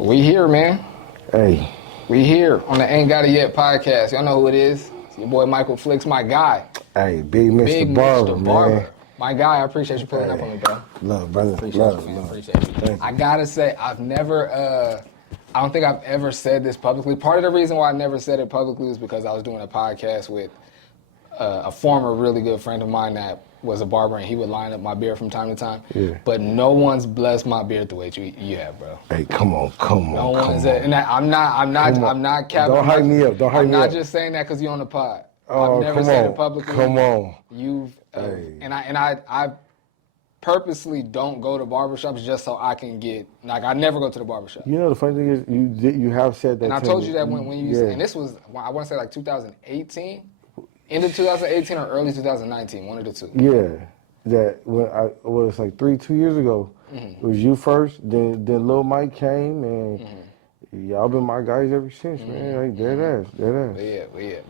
We here, man. Hey. We here on the Ain't Got It Yet podcast. Y'all know who it is. It's your boy Michael Flix, my guy. Hey, Big Mitch the Barber, man. My guy, I appreciate you pulling up on me, bro. Love, brother. Appreciate you, man. Appreciate you. I gotta say, I've never, I don't think I've ever said this publicly. Part of the reason why I never said it publicly was because I was doing a podcast with a former really good friend of mine that was a barber, and he would line up my beard from time to time. Yeah. But no one's blessed my beard the way you have, bro. Hey, come on. No one's and I'm not capping. Don't hype me up. I'm not just saying that because you're on the pod. Oh, I've never said it publicly. Come on. You've and I purposely don't go to barbershops just so I can get, like, I never go to the barbershop. You know, the funny thing is, you have said that. And I told you that when you and this was, I want to say like 2018. End of 2018 or early 2019, one of the two. Yeah, that when I was like 2 years ago. It was you first, then Lil Mike came, and y'all been my guys ever since, man. Like dead ass.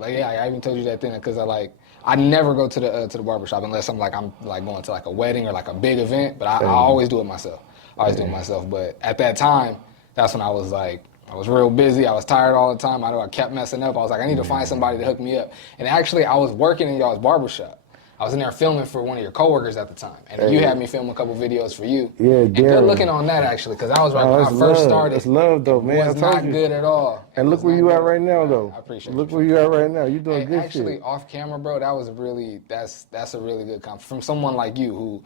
Yeah, I even told you that then because I never go to the barbershop unless I'm going to like a wedding or like a big event. But I always do it myself. But at that time, that's when I was like, I was real busy. I was tired all the time. I kept messing up. I was like, I need to find somebody to hook me up. And actually, I was working in y'all's barbershop. I was in there filming for one of your coworkers at the time. And you had me film a couple videos for you. Yeah, and good looking on that, actually, because I was right when I first started. It's love, though, man. It was not good at all. And look where you at right now, though. I appreciate it. Look where you at right now. You're doing good actually, shit. off camera, bro, that was that's a really good compliment. From someone like you who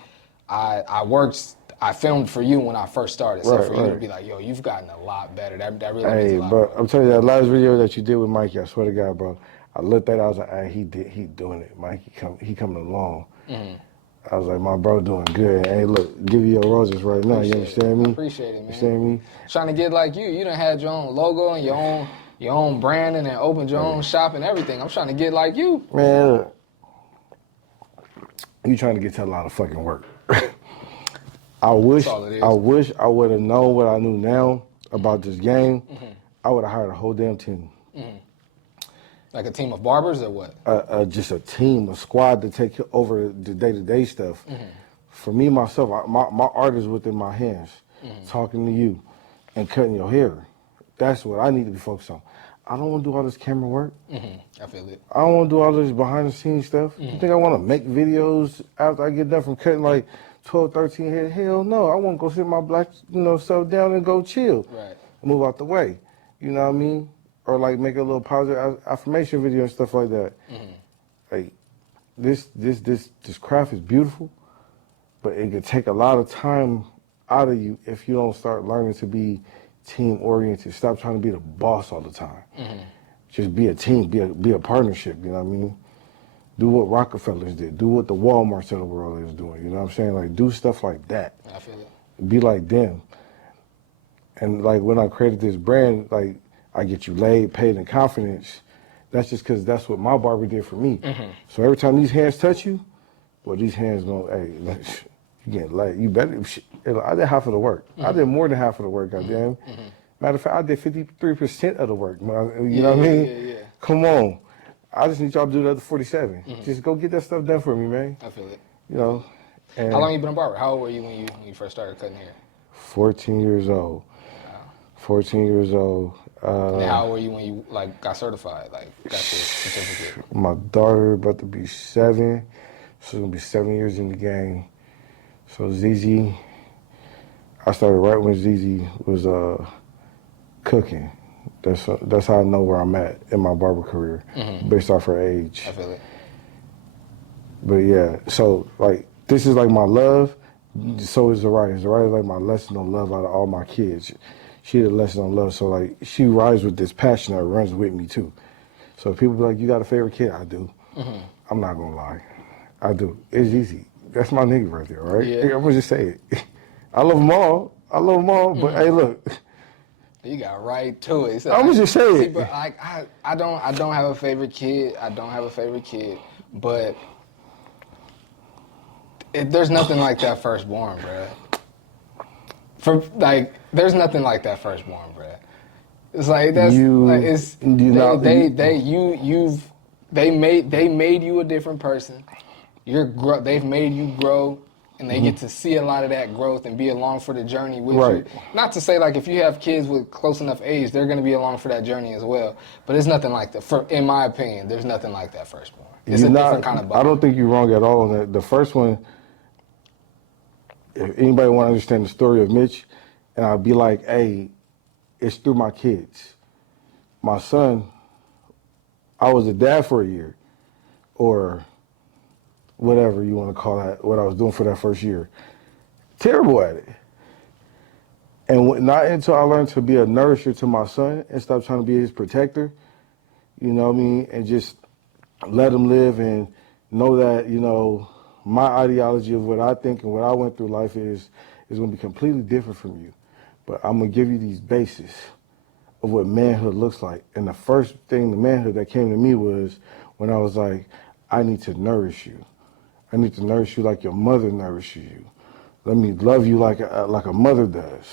I filmed for you when I first started. So for you to be like, yo, you've gotten a lot better. That really means a lot. Bro, I'm telling you, that last video that you did with Mikey, I swear to God, bro, I looked at it, I was like, hey, he doing it. Mikey, he coming along. I was like, my bro doing good. Hey, look, give you your roses right now. You understand me? I appreciate it, man. You understand me? Trying to get like you. You done had your own logo and your own branding and opened your own shop and everything. I'm trying to get like you. Man, look, you trying to get to a lot of fucking work. I wish I would have known what I knew now about this game. I would have hired a whole damn team. Like a team of barbers or what? Just a team, a squad to take over the day-to-day stuff. For me, myself, my art is within my hands. Talking to you and cutting your hair. That's what I need to be focused on. I don't want to do all this camera work. I feel it. I don't want to do all this behind-the-scenes stuff. You think I want to make videos after I get done from cutting like 12, 13 hair? Hell no. I want to go sit my black stuff down and go chill. Right. Move out the way. You know what I mean? Or like make a little positive affirmation video and stuff like that. Like this craft is beautiful, but it could take a lot of time out of you if you don't start learning to be team oriented. Stop trying to be the boss all the time. Just be a team, be a partnership, you know what I mean? Do what Rockefellers did, do what the Walmarts of the world is doing, you know what I'm saying? Like do stuff like that. I feel it. Be like them. And like when I created this brand, like I get you laid, paid, and confidence. That's just because that's what my barber did for me. So every time these hands touch you, well, these hands hey, you getting laid. You better. I did half of the work. I did more than half of the work, goddamn. Matter of fact, I did 53% of the work. You know what I mean? Yeah. Come on. I just need y'all to do the other 47. Just go get that stuff done for me, man. I feel it. You know. And how long you been a barber? How old were you when you first started cutting hair? 14 years old. Wow. 14 years old. And how old were you when you got certified, got the certificate? My daughter about to be 7. She's gonna be 7 years in the game. So ZZ, I started right when ZZ was cooking. That's how I know where I'm at in my barber career, based off her age. I feel it. But yeah, so like this is like my love. So is Zariah. Zariah is like my lesson on love out of all my kids. She had a lesson on love, so like she rides with this passion that runs with me too. So if people be like, you got a favorite kid? I do. I'm not gonna lie, I do. It's easy. That's my nigga right there, right? Yeah. I'm gonna just say it. I love them all. But hey, look. You got right to it. I'm gonna just say it. But I don't have a favorite kid. But there's nothing like that firstborn, bro. There's nothing like that firstborn, bro. It's like they made you a different person. They've made you grow and they get to see a lot of that growth and be along for the journey with Right. you. Not to say like if you have kids with close enough age, they're going to be along for that journey as well. But it's nothing like that. In my opinion, there's nothing like that firstborn. It's a different kind of bond. I don't think you're wrong at all. The first one, if anybody want to understand the story of Mitch, and I'll be like, hey, it's through my kids. My son, I was a dad for a year, or whatever you want to call that, what I was doing for that first year. Terrible at it. And not until I learned to be a nourisher to my son and stop trying to be his protector, you know what I mean, and just let him live and know that, you know, my ideology of what I think and what I went through life is going to be completely different from you. But I'm going to give you these bases of what manhood looks like. And the first thing, the manhood that came to me was when I was like, I need to nourish you. I need to nourish you like your mother nourishes you. Let me love you like a mother does.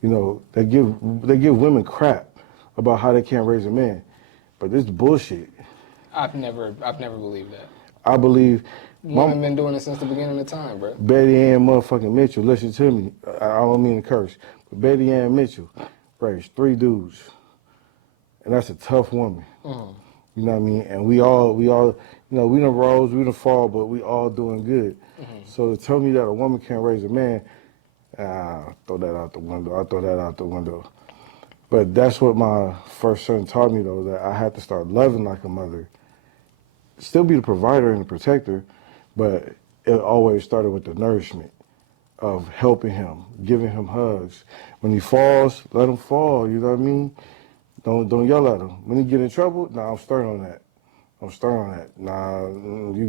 You know, they give women crap about how they can't raise a man. But this bullshit. I've never believed that. I believe women been doing it since the beginning of time, bro. Betty Ann motherfucking Mitchell, listen to me. I don't mean to curse, but Betty Ann Mitchell raised 3 dudes, and that's a tough woman. Mm. You know what I mean? And we all, you know, we done rose, we done fall, but we all doing good. Mm-hmm. So to tell me that a woman can't raise a man, throw that out the window. I throw that out the window. But that's what my first son taught me, though, that I had to start loving like a mother. Still be the provider and the protector, but it always started with the nourishment of helping him, giving him hugs. When he falls, let him fall, you know what I mean? Don't yell at him. When he get in trouble, I'm stern on that. You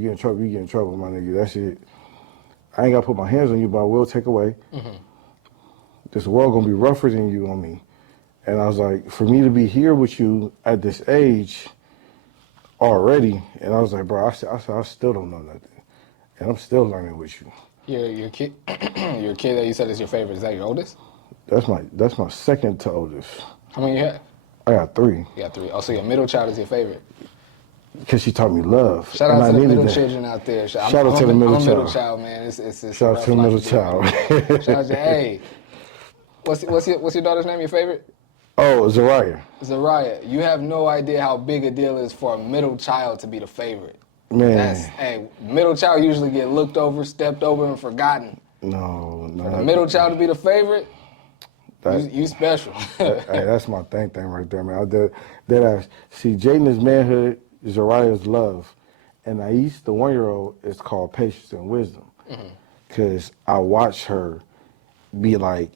get in trouble, my nigga. That's it. I ain't got to put my hands on you, but I will take away. Mm-hmm. This world going to be rougher than you on me. And I was like, for me to be here with you at this age already, and I was like, bro, I still don't know nothing. And I'm still learning with you. Your kid, your kid that you said is your favorite, is that your oldest? That's my second to oldest. How many you have? I got 3. You got 3. Oh, so your middle child is your favorite? Because she taught me love. Shout out to the middle children out there. Shout out to the middle child. I'm a middle child, man. It's shout out to the middle child. Shout out to, hey, what's your daughter's name, your favorite? Oh, Zariah. Zariah. You have no idea how big a deal it is for a middle child to be the favorite. Man. Middle child usually get looked over, stepped over, and forgotten. No. For the middle child to be the favorite, you special. Hey, that's my thing right there, man. See, Jaden is manhood, Zariah is love. And Ais, the 1-year-old, is called patience and wisdom. Because I watch her be like,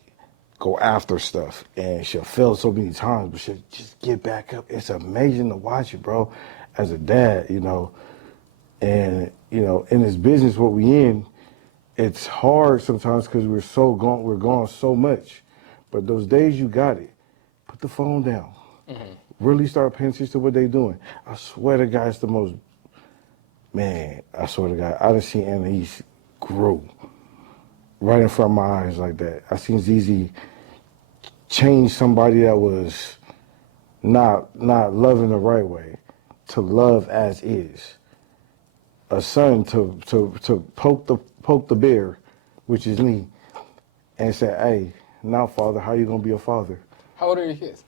go after stuff, and she'll fail so many times, but she'll just get back up. It's amazing to watch it, bro, as a dad, you know. And, you know, in this business, what we in, it's hard sometimes because we're gone so much. But those days you got it, put the phone down. Mm-hmm. Really start paying attention to what they're doing. I swear to God, it's the most, man, I swear to God, I done seen Anais grow right in front of my eyes like that. I seen ZZ change somebody that was not loving the right way to love as is. A son to poke the bear, which is me, and say, hey, now, Father, how you going to be a father? How old are your kids?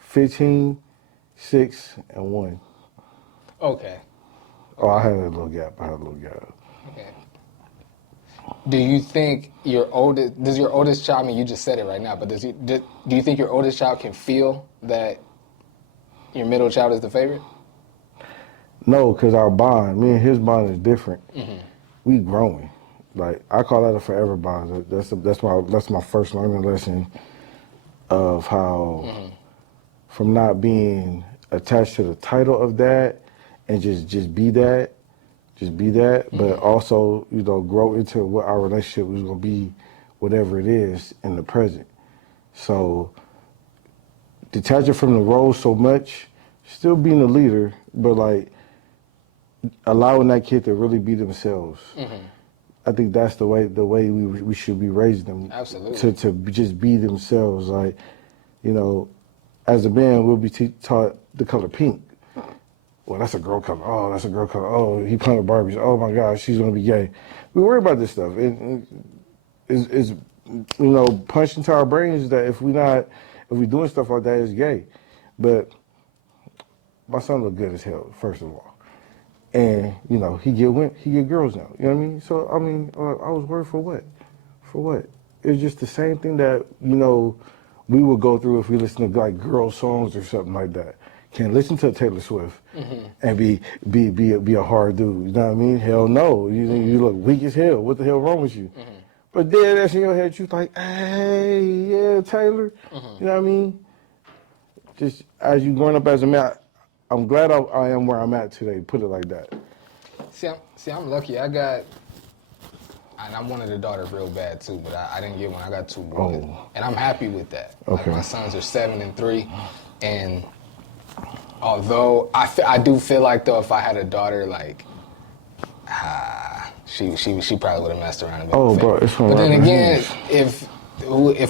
15, 6, and 1. Okay. Oh, I had a little gap. Okay. Do you think does your oldest child, I mean, you just said it right now, but do you think your oldest child can feel that your middle child is the favorite? No, because our bond, me and his bond is different. Mm-hmm. We growing. Like, I call that a forever bond. That's my first learning lesson of how, from not being attached to the title of that and just be that, but also, you know, grow into what our relationship was going to be, whatever it is in the present. So, detaching from the role so much, still being a leader, but like allowing that kid to really be themselves. Mm-hmm. I think that's the way we should be raising them. Absolutely. To just be themselves. Like, you know, as a man, we'll be taught the color pink. well, that's a girl color. Oh, that's a girl color. Oh, he playing with Barbies. Oh my gosh, she's gonna be gay. We worry about this stuff. It's punched into our brains that if we doing stuff like that, it's gay. But my son look good as hell, first of all. And, he get girls now. You know what I mean? So, I was worried for what? For what? It's just the same thing that, we would go through if we listen to like girl songs or something like that. Can't listen to Taylor Swift and be a hard dude. You know what I mean? Hell no. You look weak as hell. What the hell wrong with you? But then that's in your head, you're like, hey, yeah, Taylor. You know what I mean? Just as you growing up as a man, I'm glad I am where I'm at today, put it like that. See, I'm lucky. And I wanted a daughter real bad too, but I didn't get one. I got 2 boys. And I'm happy with that. Okay. Like, my sons are 7 and 3. And although I do feel like, though, if I had a daughter, like, she probably would have messed around and been bro, it's But then again, if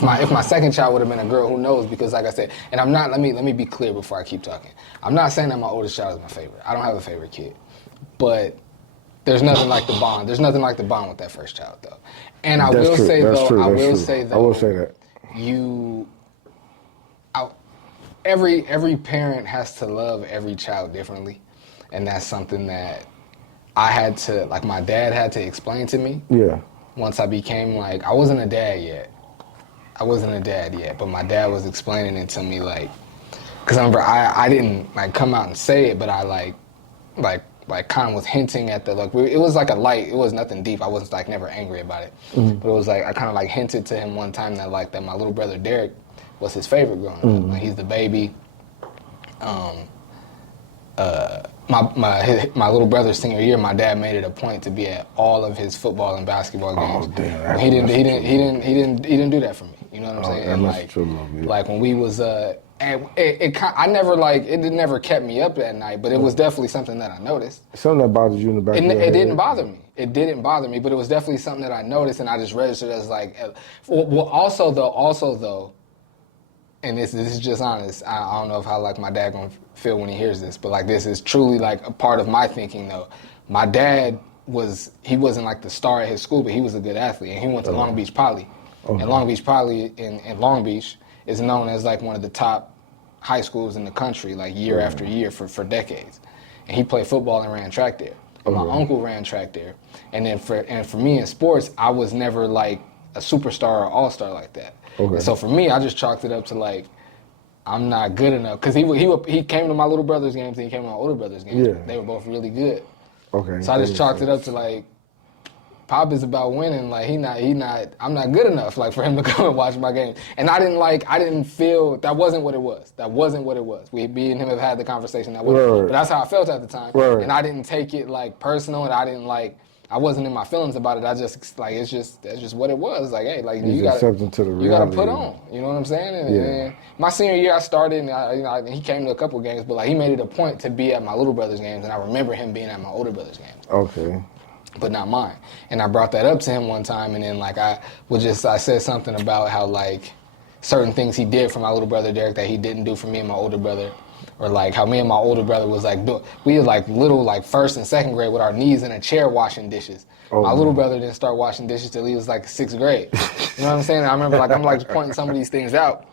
my second child would have been a girl, who knows? Because like I said, and I'm not. Let me be clear before I keep talking. I'm not saying that my oldest child is my favorite. I don't have a favorite kid, but there's nothing like the bond. There's nothing like the bond with that first child, though. And I will say that every parent has to love every child differently, and that's something that I had to, like, my dad had to explain to me. Yeah. Once I became, like, I wasn't a dad yet, but my dad was explaining it to me, like, because I remember I didn't, like, come out and say it, but I, like kind of was hinting at it was like a light, it was nothing deep. I wasn't, like, never angry about it. But it was, like, I kind of, like, hinted to him one time that, like, that my little brother Derek was his favorite growing up. Like, he's the baby. My little brother's senior year, my dad made it a point to be at all of his football and basketball games. Oh, damn. He didn't do that for me. You know what I'm saying? And like when we was it never kept me up at night, but it was definitely something that I noticed. Something that bothered you in the back of your head? It didn't bother me. It didn't bother me, but it was definitely something that I noticed, and I just registered as like. Well, also though, and this is just honest. I don't know how like my dad gonna feel when he hears this, but like this is truly like a part of my thinking though. My dad wasn't like the star at his school, but he was a good athlete, and he went to Long Beach Poly. And Long Beach Poly in Long Beach is known as like one of the top high schools in the country, like year after year for decades. And he played football and ran track there. But my uncle ran track there. And then for me in sports, I was never like a superstar or all-star like that. And so for me, I just chalked it up to like, I'm not good enough. Because he came to my little brother's games and he came to my older brother's games. Yeah. They were both really good. So I just chalked it up to like, Pop is about winning. Like I'm not good enough like for him to come and watch my game. And I didn't feel, that wasn't what it was. Me and him have had the conversation that way. But that's how I felt at the time. And I didn't take it like personal, and I wasn't in my feelings about it. I just like, that's just what it was. Like, hey, like you gotta put on. You know what I'm saying? And my senior year, I started, and he came to a couple games, but like he made it a point to be at my little brother's games, and I remember him being at my older brother's games. Okay. But not mine. And I brought that up to him one time, and then like I said something about how like certain things he did for my little brother Derek that he didn't do for me and my older brother. Or like how me and my older brother was like, we were like little like first and second grade with our knees in a chair washing dishes. My little brother didn't start washing dishes till he was like 6th grade. You know what I'm saying? I remember like I'm like pointing some of these things out.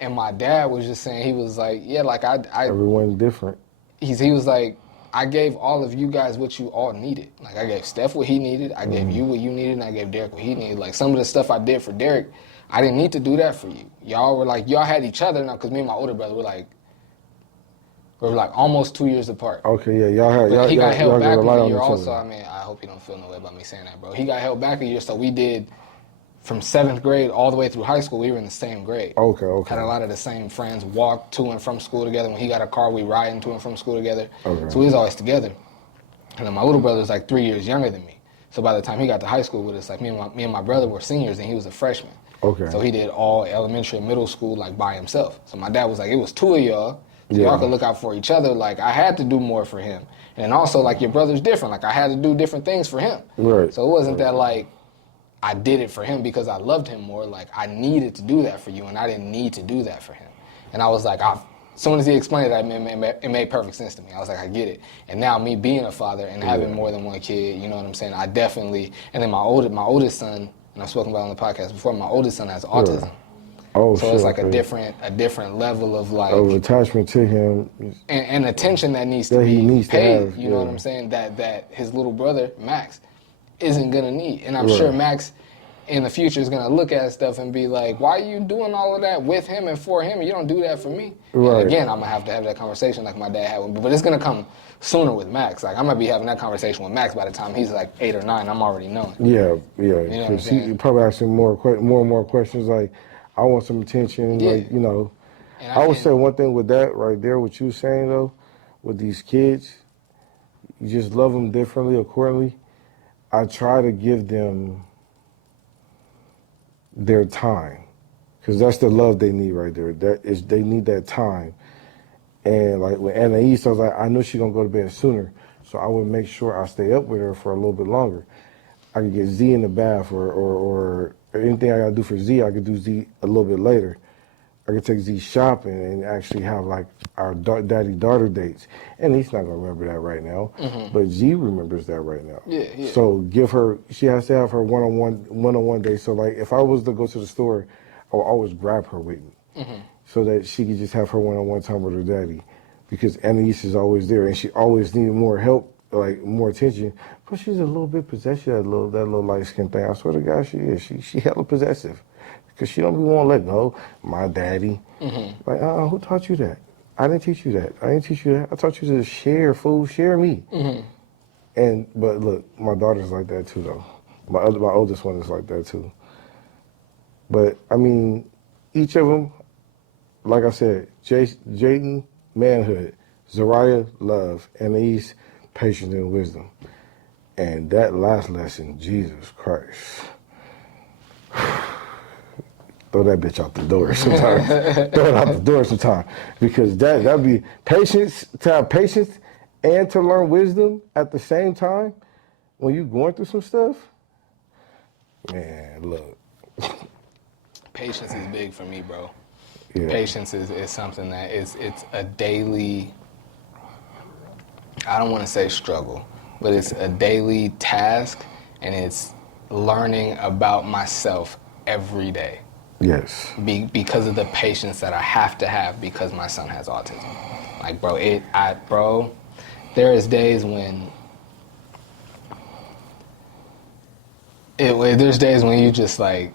And my dad was just saying, he was like, yeah, like I everyone's different. He was like, I gave all of you guys what you all needed. Like I gave Steph what he needed, I gave you what you needed, and I gave Derek what he needed. Like some of the stuff I did for Derek, I didn't need to do that for you. Y'all had each other now, because me and my older brother were like almost 2 years apart. Okay, yeah, y'all he got held back a a year also. I mean, I hope you don't feel no way about me saying that, bro. He got held back a year, so we did from 7th grade all the way through high school. We were in the same grade. Okay. Had a lot of the same friends, walked to and from school together. When he got a car, we riding to and from school together. Okay. So we was always together. And then my little brother was like 3 years younger than me. So by the time he got to high school with us, like me and my brother were seniors and he was a freshman. Okay. So he did all elementary and middle school like by himself. So my dad was like, it was 2 of y'all. So y'all could look out for each other. Like I had to do more for him. And also like your brother's different. Like I had to do different things for him. Right. So it wasn't that like I did it for him because I loved him more. Like I needed to do that for you and I didn't need to do that for him. And I was like, as soon as he explained it, it made perfect sense to me. I was like, I get it. And now me being a father and having more than one kid, you know what I'm saying? I definitely, and then my oldest son, and I've spoken about it on the podcast before, my oldest son has autism. Oh, so shit, it's like okay. a different level of like of attachment to him and attention that needs to that he be needs to paid. have. You know what I'm saying? That his little brother Max isn't gonna need, and I'm Right. sure Max in the future is gonna look at stuff and be like, "Why are you doing all of that with him and for him? You don't do that for me." Right. And again, I'm gonna have to have that conversation like my dad had with me, but it's gonna come sooner with Max. Like I'm gonna be having that conversation with Max by the time he's like 8 or 9. I'm already knowing. Yeah. You know what I'm Because saying? he probably asking more and more questions like, I want some attention, Yeah. like, you know. And I would say one thing with that right there, what you saying though, with these kids, you just love them differently, accordingly. I try to give them their time, because that's the love they need right there. They need that time. And like with Anais, I was like, I knew she gonna go to bed sooner, so I would make sure I stay up with her for a little bit longer. I could get Z in the bath, or anything I gotta do for Z, I could do Z a little bit later. I could take Z shopping and actually have like our daddy-daughter dates. And he's not gonna remember that right now, but Z remembers that right now. Yeah. So give her, she has to have her one-on-one day. So like if I was to go to the store, I would always grab her with me, so that she could just have her one-on-one time with her daddy, because Anais is always there and she always needed more help, like more attention. But she's a little bit possessive, that little light-skinned thing. I swear to God, she is. She hella possessive. Because she don't even want to let go. My daddy. Like, who taught you that? I didn't teach you that. I didn't teach you that. I taught you to share food, share me. But look, my daughter's like that too, though. My oldest one is like that too. But I mean, each of them, like I said, Jaden, manhood, Zariah, love, Anais, patience and wisdom. And that last lesson, Jesus Christ. Throw that bitch out the door sometimes. Throw it out the door sometimes. Because that'd be patience, to have patience and to learn wisdom at the same time when you going through some stuff. Man, look. Patience is big for me, bro. Yeah. Patience is something that it's a daily, I don't want to say struggle, but it's a daily task, and it's learning about myself every day. Yes. Because of the patience that I have to have because my son has autism. Like, bro, there is days when there's days when you just like,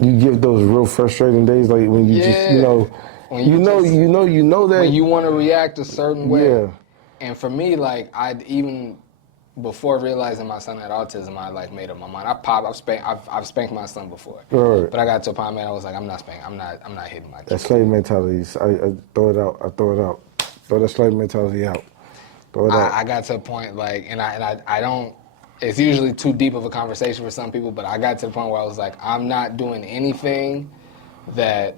you give those real frustrating days, like when you just, you know that when you want to react a certain way. Yeah. And for me, like, even before realizing my son had autism, I like made up my mind. I've spanked my son before, Right. but I got to a point, man, I was like, I'm not spanking. I'm not hitting my kid. That slave mentality, I throw it out. Throw that slave mentality out. Throw it out. I got to a point, like, and I don't, it's usually too deep of a conversation for some people, but I got to the point where I was like, I'm not doing anything that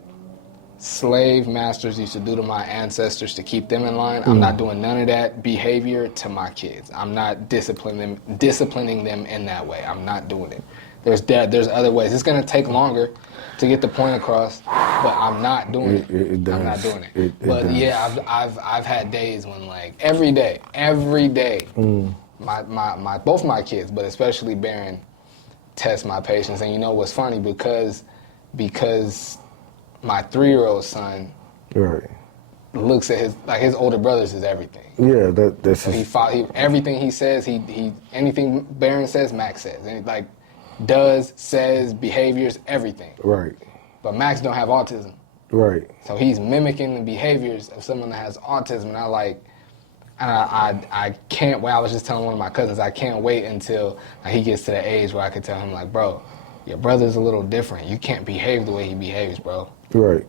slave masters used to do to my ancestors to keep them in line. I'm not doing none of that behavior to my kids. I'm not disciplining them in that way. I'm not doing it. There's other ways. It's gonna take longer to get the point across, but I'm not doing it. It does. I'm not doing it. It But does. yeah, I've had days when, like, every day, my both my kids, but especially Barron, test my patience. And you know what's funny, because my 3-year-old son Right. looks at his older brothers is everything. Yeah, that's So everything he says, anything Barron says, Max says. And like does, says, behaviors, everything. right. But Max don't have autism. Right. So he's mimicking the behaviors of someone that has autism, and I can't wait. I was just telling one of my cousins, I can't wait until he gets to the age where I could tell him, like, bro, your brother's a little different. You can't behave the way he behaves, bro. Right.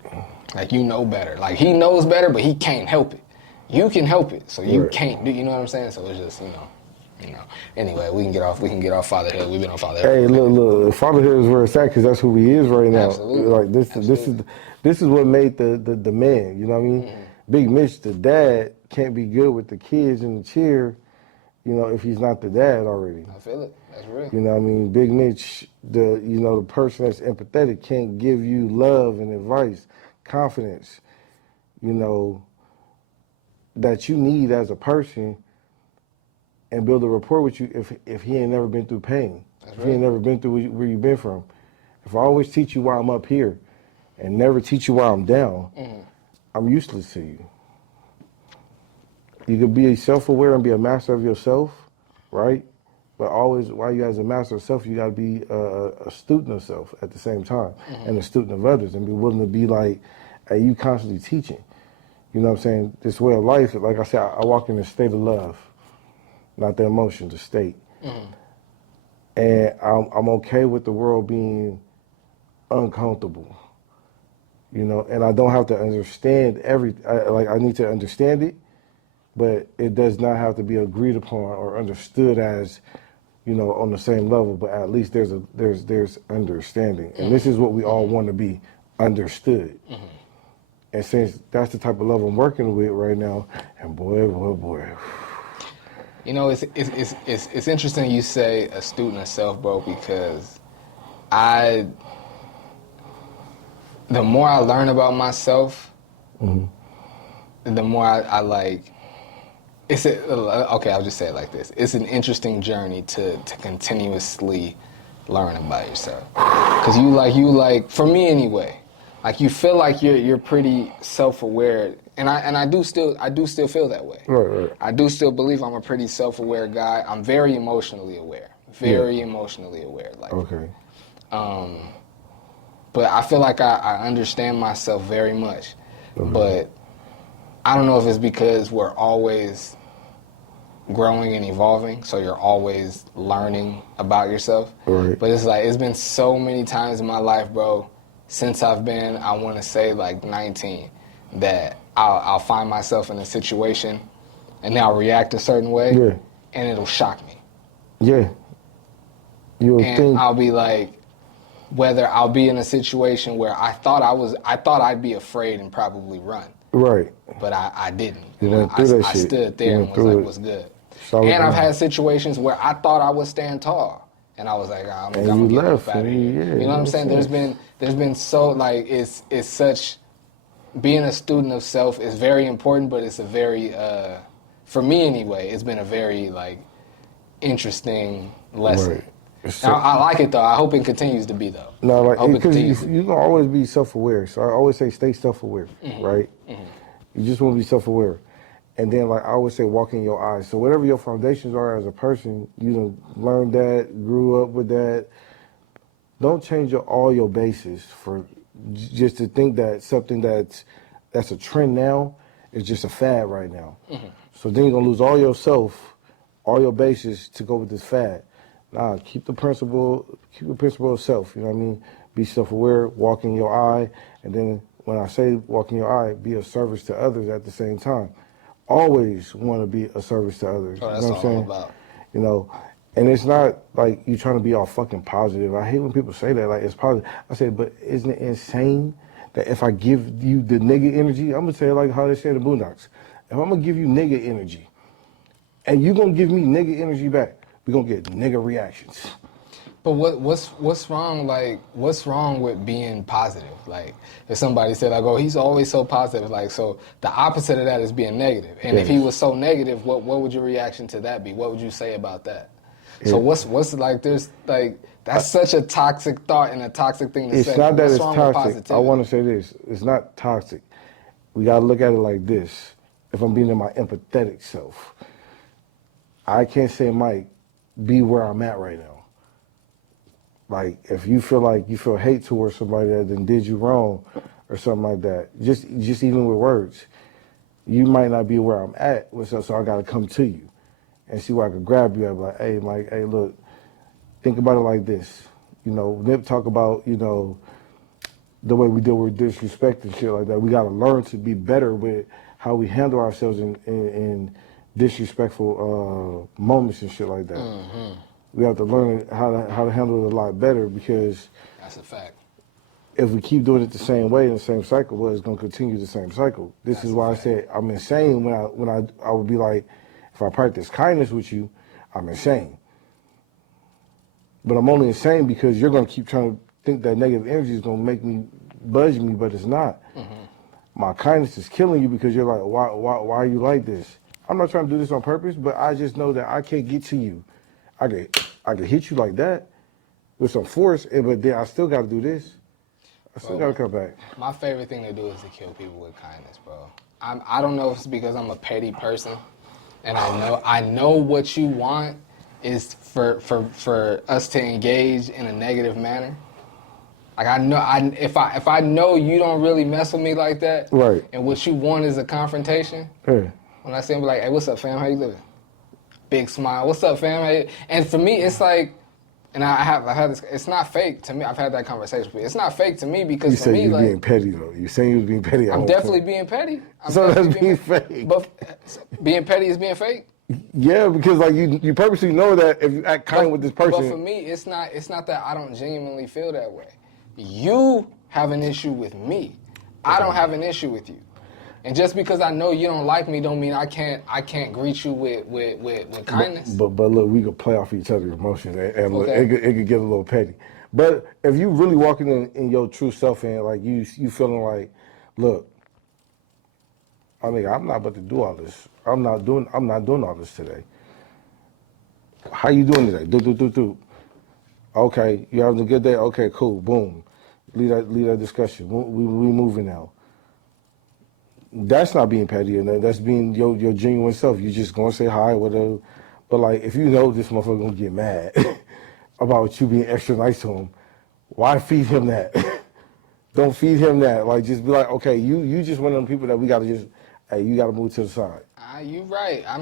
Like, you know better. Like, he knows better, but he can't help it. You can help it, so you Right. can't do. You know what I'm saying? So it's just, Anyway, we can get off fatherhood. We've been on fatherhood. Hey, look, fatherhood is where it's at, because that's who he is right now. Absolutely. Like this is what made the man. You know what I mean? Big Mitch, the dad, can't be good with the kids in the chair you know, if he's not the dad already. I feel it. That's real. You know what I mean? Big Mitch, the person that's empathetic can't give you love and advice, confidence, you know, that you need as a person and build a rapport with you if he ain't never been through pain. That's if he ain't never been through where you've been from. If I always teach you why I'm up here and never teach you why I'm down, I'm useless to you. You can be self-aware and be a master of yourself, right? But always, while you as a master of self, you got to be a student of self at the same time and a student of others and be willing to be like, hey, you constantly teaching. You know what I'm saying? This way of life, like I said, I walk in a state of love, not the emotion, the state. And I'm okay with the world being uncomfortable, you know, and I don't have to understand I need to understand it, but it does not have to be agreed upon or understood as, you know, on the same level, but at least there's understanding. And this is what we all want to be, understood. And since that's the type of love I'm working with right now, and boy. You know, it's interesting you say a student of self, bro, because the more I learn about myself, the more I like, okay, I'll just say it like this. It's an interesting journey to continuously learn about yourself. Because you like, for me anyway, like you feel like you're pretty self-aware, and I do still feel that way. Right. I do still believe I'm a pretty self-aware guy. I'm very emotionally aware. Emotionally aware. Like, okay. But I feel like I understand myself very much. But I don't know if it's because we're always growing and evolving, so you're always learning about yourself. Right. But it's like, it's been so many times in my life, bro, since I've been, I want to say like 19, that I'll find myself in a situation and I'll react a certain way, and it'll shock me. Yeah. I'll be like, whether I'll be in a situation where I thought I'd be afraid and probably run. Right. But I didn't. I stood there and was like, what's good? And I've had situations where I thought I was stand tall, and I was like, I'm gonna get up out of here. You know what I'm saying? There's been so, like, it's such, being a student of self is very important, but it's a very, for me anyway, it's been a very, like, interesting lesson. Right. Now, I like it though. I hope it continues to be though. No, like, because you're gonna always be self-aware. So I always say, stay self-aware, right? You just want to be self-aware, and then like I always say, walk in your eyes. So whatever your foundations are as a person, you done learned that, grew up with that. Don't change all your bases for just to think that something that's a trend now is just a fad right now. So then you're gonna lose all yourself, all your bases to go with this fad. Nah, keep the principle of self, you know what I mean? Be self-aware, walk in your eye, and then when I say walk in your eye, be of service to others at the same time. Always want to be a service to others. Oh, that's you know what I'm saying? about. You know, and it's not like you trying to be all fucking positive. I hate when people say that, like it's positive. I say, but isn't it insane that if I give you the nigga energy, I'm gonna say it like how they say in the Boondocks. If I'm gonna give you nigga energy, and you gonna give me nigga energy back, we gonna get nigga reactions. But what's wrong? Like, what's wrong with being positive? Like, if somebody said, like, oh, he's always so positive, like, so the opposite of that is being negative. And if he was so negative, what would your reaction to that be? What would you say about that? So what's like? There's like, that's such a toxic thought and a toxic thing to say. It's not that what's it's wrong with toxic. positivity? I want to say this: it's not toxic. We gotta look at it like this. If I'm being in my empathetic self, I can't say, Mike, be where I'm at right now. Like, if you feel hate towards somebody that then did you wrong or something like that, just even with words, you might not be where I'm at, so I got to come to you and see where I can grab you. I'm like, hey, Mike, hey, look, think about it like this. You know, Nip talk about, you know, the way we deal with disrespect and shit like that. We got to learn to be better with how we handle ourselves in disrespectful moments and shit like that. We have to learn how to handle it a lot better, because that's a fact. If we keep doing it the same way in the same cycle, well, it's gonna continue the same cycle. This is why I said I'm insane when I would be like, If I practice kindness with you, I'm insane. But I'm only insane because you're going to keep trying to think that negative energy is going to make me budge me, but it's not. My kindness is killing you because you're like, why are you like this? I'm not trying to do this on purpose, but I just know that I can't get to you. I could hit you like that with some force, but then I still got to do this. I still got to come back. My favorite thing to do is to kill people with kindness, bro. I don't know if it's because I'm a petty person, and I know what you want is for us to engage in a negative manner. Like if I know you don't really mess with me like that, right? And what you want is a confrontation. Yeah. When I say, I'm like, hey, what's up, fam? How you living? Big smile. What's up, fam? And for me, it's like, and I've had this. It's not fake to me. I've had that conversation with you. It's not fake to me because you for me, you're being petty though. You saying you was being petty. I'm definitely being petty. So that's being fake. But being petty is being fake. Yeah, because like you purposely know that if you act kind with this person. But for me, it's not that I don't genuinely feel that way. You have an issue with me. I don't have an issue with you. And just because I know you don't like me don't mean I can't greet you with kindness. But look, we could play off each other's emotions and look, Okay. it could get a little petty. But if you really walking in your true self and like you feeling like, look, I mean, I'm not about to do all this. I'm not doing all this today. How you doing today? Do. Okay, you having a good day? Okay, cool. Boom. Leave that discussion. We moving now. That's not being petty, and that's being your genuine self. You just gonna say hi, whatever. But like, if you know this motherfucker gonna get mad about you being extra nice to him, why feed him that? Don't feed him that. Like, just be like, okay, you just one of them people that we gotta just, hey, you gotta move to the side. You right. I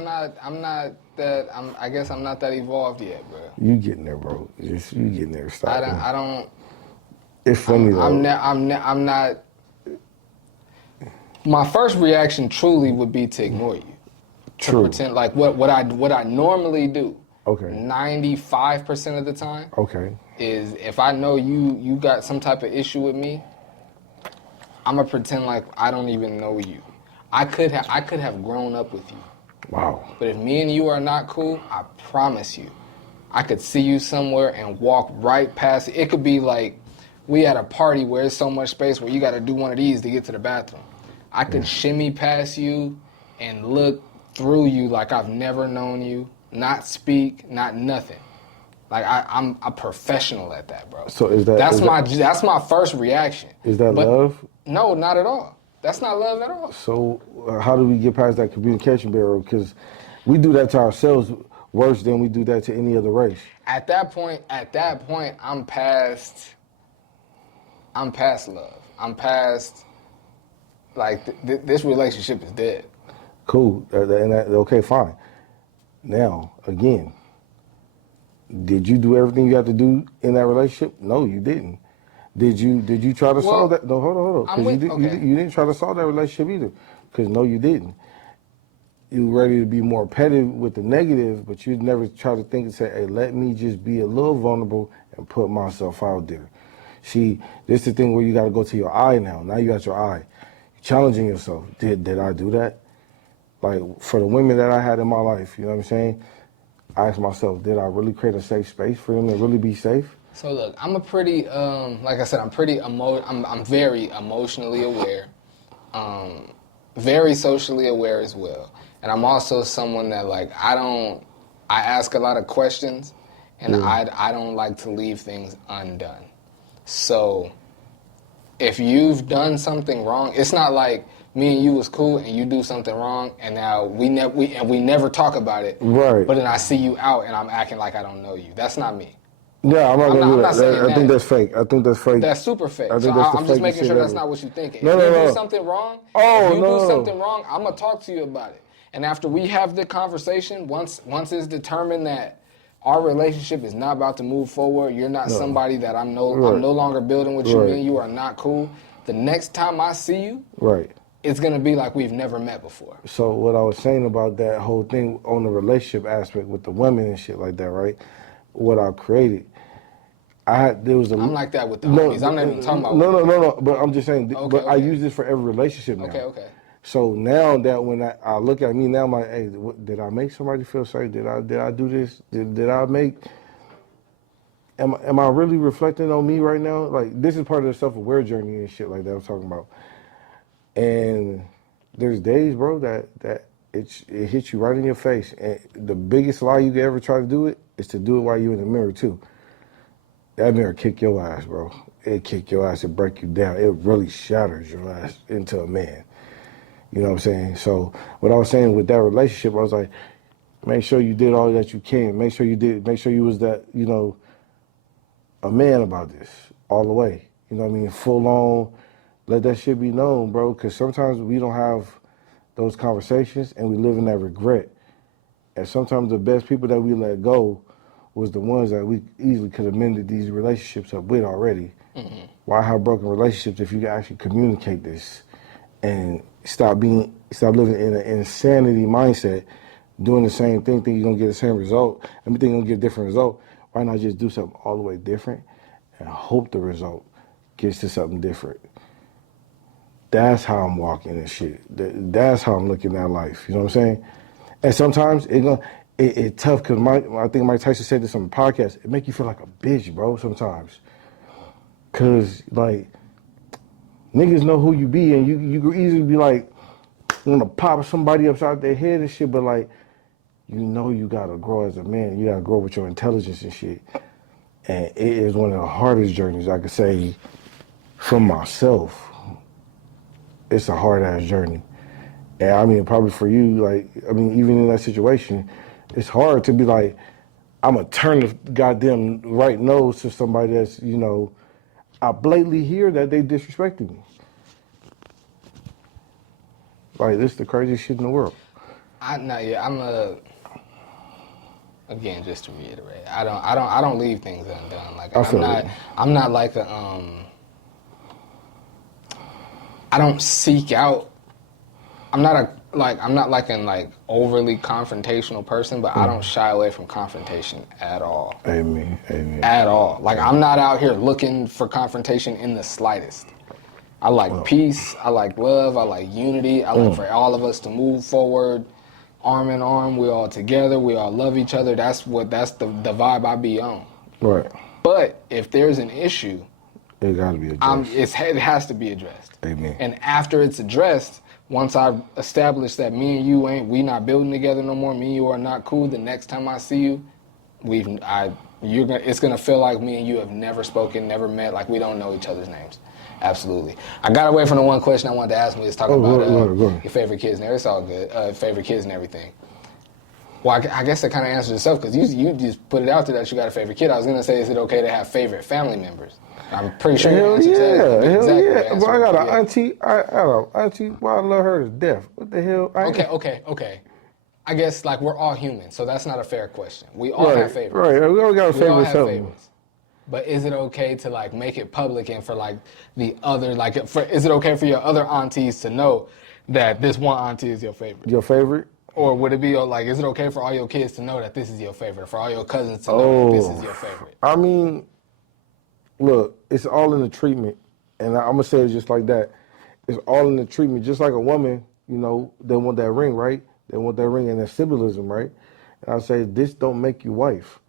guess I'm not that evolved yet, bro. You getting there, bro. You getting there. Stop. I don't. It's funny though. I'm not. My first reaction truly would be to ignore you. True. To pretend like what I normally do. Okay. 95% of the time. Okay. Is if I know you got some type of issue with me, I'm gonna pretend like I don't even know you. I could have grown up with you. Wow. But if me and you are not cool, I promise you, I could see you somewhere and walk right past it. It could be like we at a party where there's so much space where you got to do one of these to get to the bathroom. I could shimmy past you and look through you like I've never known you, not speak, not nothing. Like I'm a professional at that, bro. So that's my first reaction. Is that love? No, not at all. That's not love at all. So how do we get past that communication barrier? Because we do that to ourselves worse than we do that to any other race. At that point, I'm past love. I'm past, like, this relationship is dead. Cool. Okay, fine. Now, again, did you do everything you had to do in that relationship? No, you didn't. Did you try to solve that? No, hold on. Because you didn't try to solve that relationship either. Because no, you didn't. You were ready to be more petty with the negative, but you never try to think and say, hey, let me just be a little vulnerable and put myself out there. See, this is the thing where you got to go to your eye now. Now you got your eye. You're challenging yourself. Did I do that? Like, for the women that I had in my life, you know what I'm saying? I asked myself, did I really create a safe space for them to really be safe? So look, I'm a pretty, like I said, I'm very emotionally aware, very socially aware as well. And I'm also someone that, like, I ask a lot of questions, and I don't like to leave things undone. So if you've done something wrong, it's not like me and you was cool and you do something wrong and now we never talk about it. Right. But then I see you out and I'm acting like I don't know you. That's not me. Yeah, I'm not going to do that. I think that's fake. That's super fake. I'm just making sure that's not what you're thinking. If you do something wrong, I'm going to talk to you about it. And after we have the conversation, once it's determined that our relationship is not about to move forward, you're not somebody that I'm no longer building with you, and you are not cool, the next time I see you, it's going to be like we've never met before. So what I was saying about that whole thing on the relationship aspect with the women and shit like that, right? What I created, I'm like that with the homies. I'm not even talking about No. But I'm just saying. I use this for every relationship now. Okay. So now that when I look at me now, I'm like, hey, did I make somebody feel safe? Did I do this? Did I make? Am I really reflecting on me right now? Like, this is part of the self-aware journey and shit like that I'm talking about. And there's days, bro, that it hits you right in your face. And the biggest lie you could ever try to do it is to do it while you're in the mirror too. That mirror kick your ass, bro. It kick your ass, it break you down. It really shatters your ass into a man. You know what I'm saying? So what I was saying with that relationship, I was like, make sure you did all that you can. Make sure you was that, you know, a man about this all the way. You know what I mean? Full on, let that shit be known, bro. Because sometimes we don't have those conversations and we live in that regret. And sometimes the best people that we let go was the ones that we easily could have mended these relationships up with already. Mm-hmm. Why have broken relationships if you can actually communicate this and stop living in an insanity mindset, doing the same thing, think you're gonna get the same result, and think you're gonna get a different result. Why not just do something all the way different and hope the result gets to something different? That's how I'm walking and shit. That's how I'm looking at life. You know what I'm saying? And sometimes it's tough because I think Mike Tyson said this on the podcast. It make you feel like a bitch, bro, sometimes. Because, like, niggas know who you be, and you could easily be like, want to pop somebody upside their head and shit, but, like, you know you got to grow as a man. You got to grow with your intelligence and shit. And it is one of the hardest journeys, I could say, for myself. It's a hard-ass journey. And, I mean, probably for you, like, I mean, even in that situation, it's hard to be like, I'm going to turn the goddamn right nose to somebody that's, you know, I blatantly hear that they disrespected me. Like, this is the craziest shit in the world. Again, just to reiterate, I don't leave things undone. Like, I'm not like a, I don't seek out, I'm not like an overly confrontational person, but I don't shy away from confrontation at all. Amen. At all. Like, I'm not out here looking for confrontation in the slightest. I like peace, I like love, I like unity, I like for all of us to move forward, arm in arm, we all together, we all love each other. That's the vibe I be on. Right. But if there's an issue, it gotta be addressed. It has to be addressed. Amen. And after it's addressed, once I've established that me and you we not building together no more, me and you are not cool, the next time I see you, it's gonna feel like me and you have never spoken, never met, like we don't know each other's names. Absolutely. I got away from the one question I wanted to ask me. Is talking about your favorite kids and everything. It's all good. Favorite kids and everything. Well, I guess that kind of answers itself because you just put it out there that you got a favorite kid. I was going to say, is it okay to have favorite family members? I'm pretty sure you answered that. Hell yeah. But I got an auntie. I got an auntie. Well, I love her to death. What the hell? Okay. I guess, like, we're all human, so that's not a fair question. We all have favorites. Right. We all got a favorite something. But is it okay to, like, make it public and for, like, the other, like, is it okay for your other aunties to know that this one auntie is your favorite? Your favorite? Or would it be, like, is it okay for all your kids to know that this is your favorite? For all your cousins to know that this is your favorite? I mean, look, it's all in the treatment. And I'm going to say it just like that. It's all in the treatment. Just like a woman, you know, they want that ring, right? They want that ring and that symbolism, right? And I say, this don't make you wife.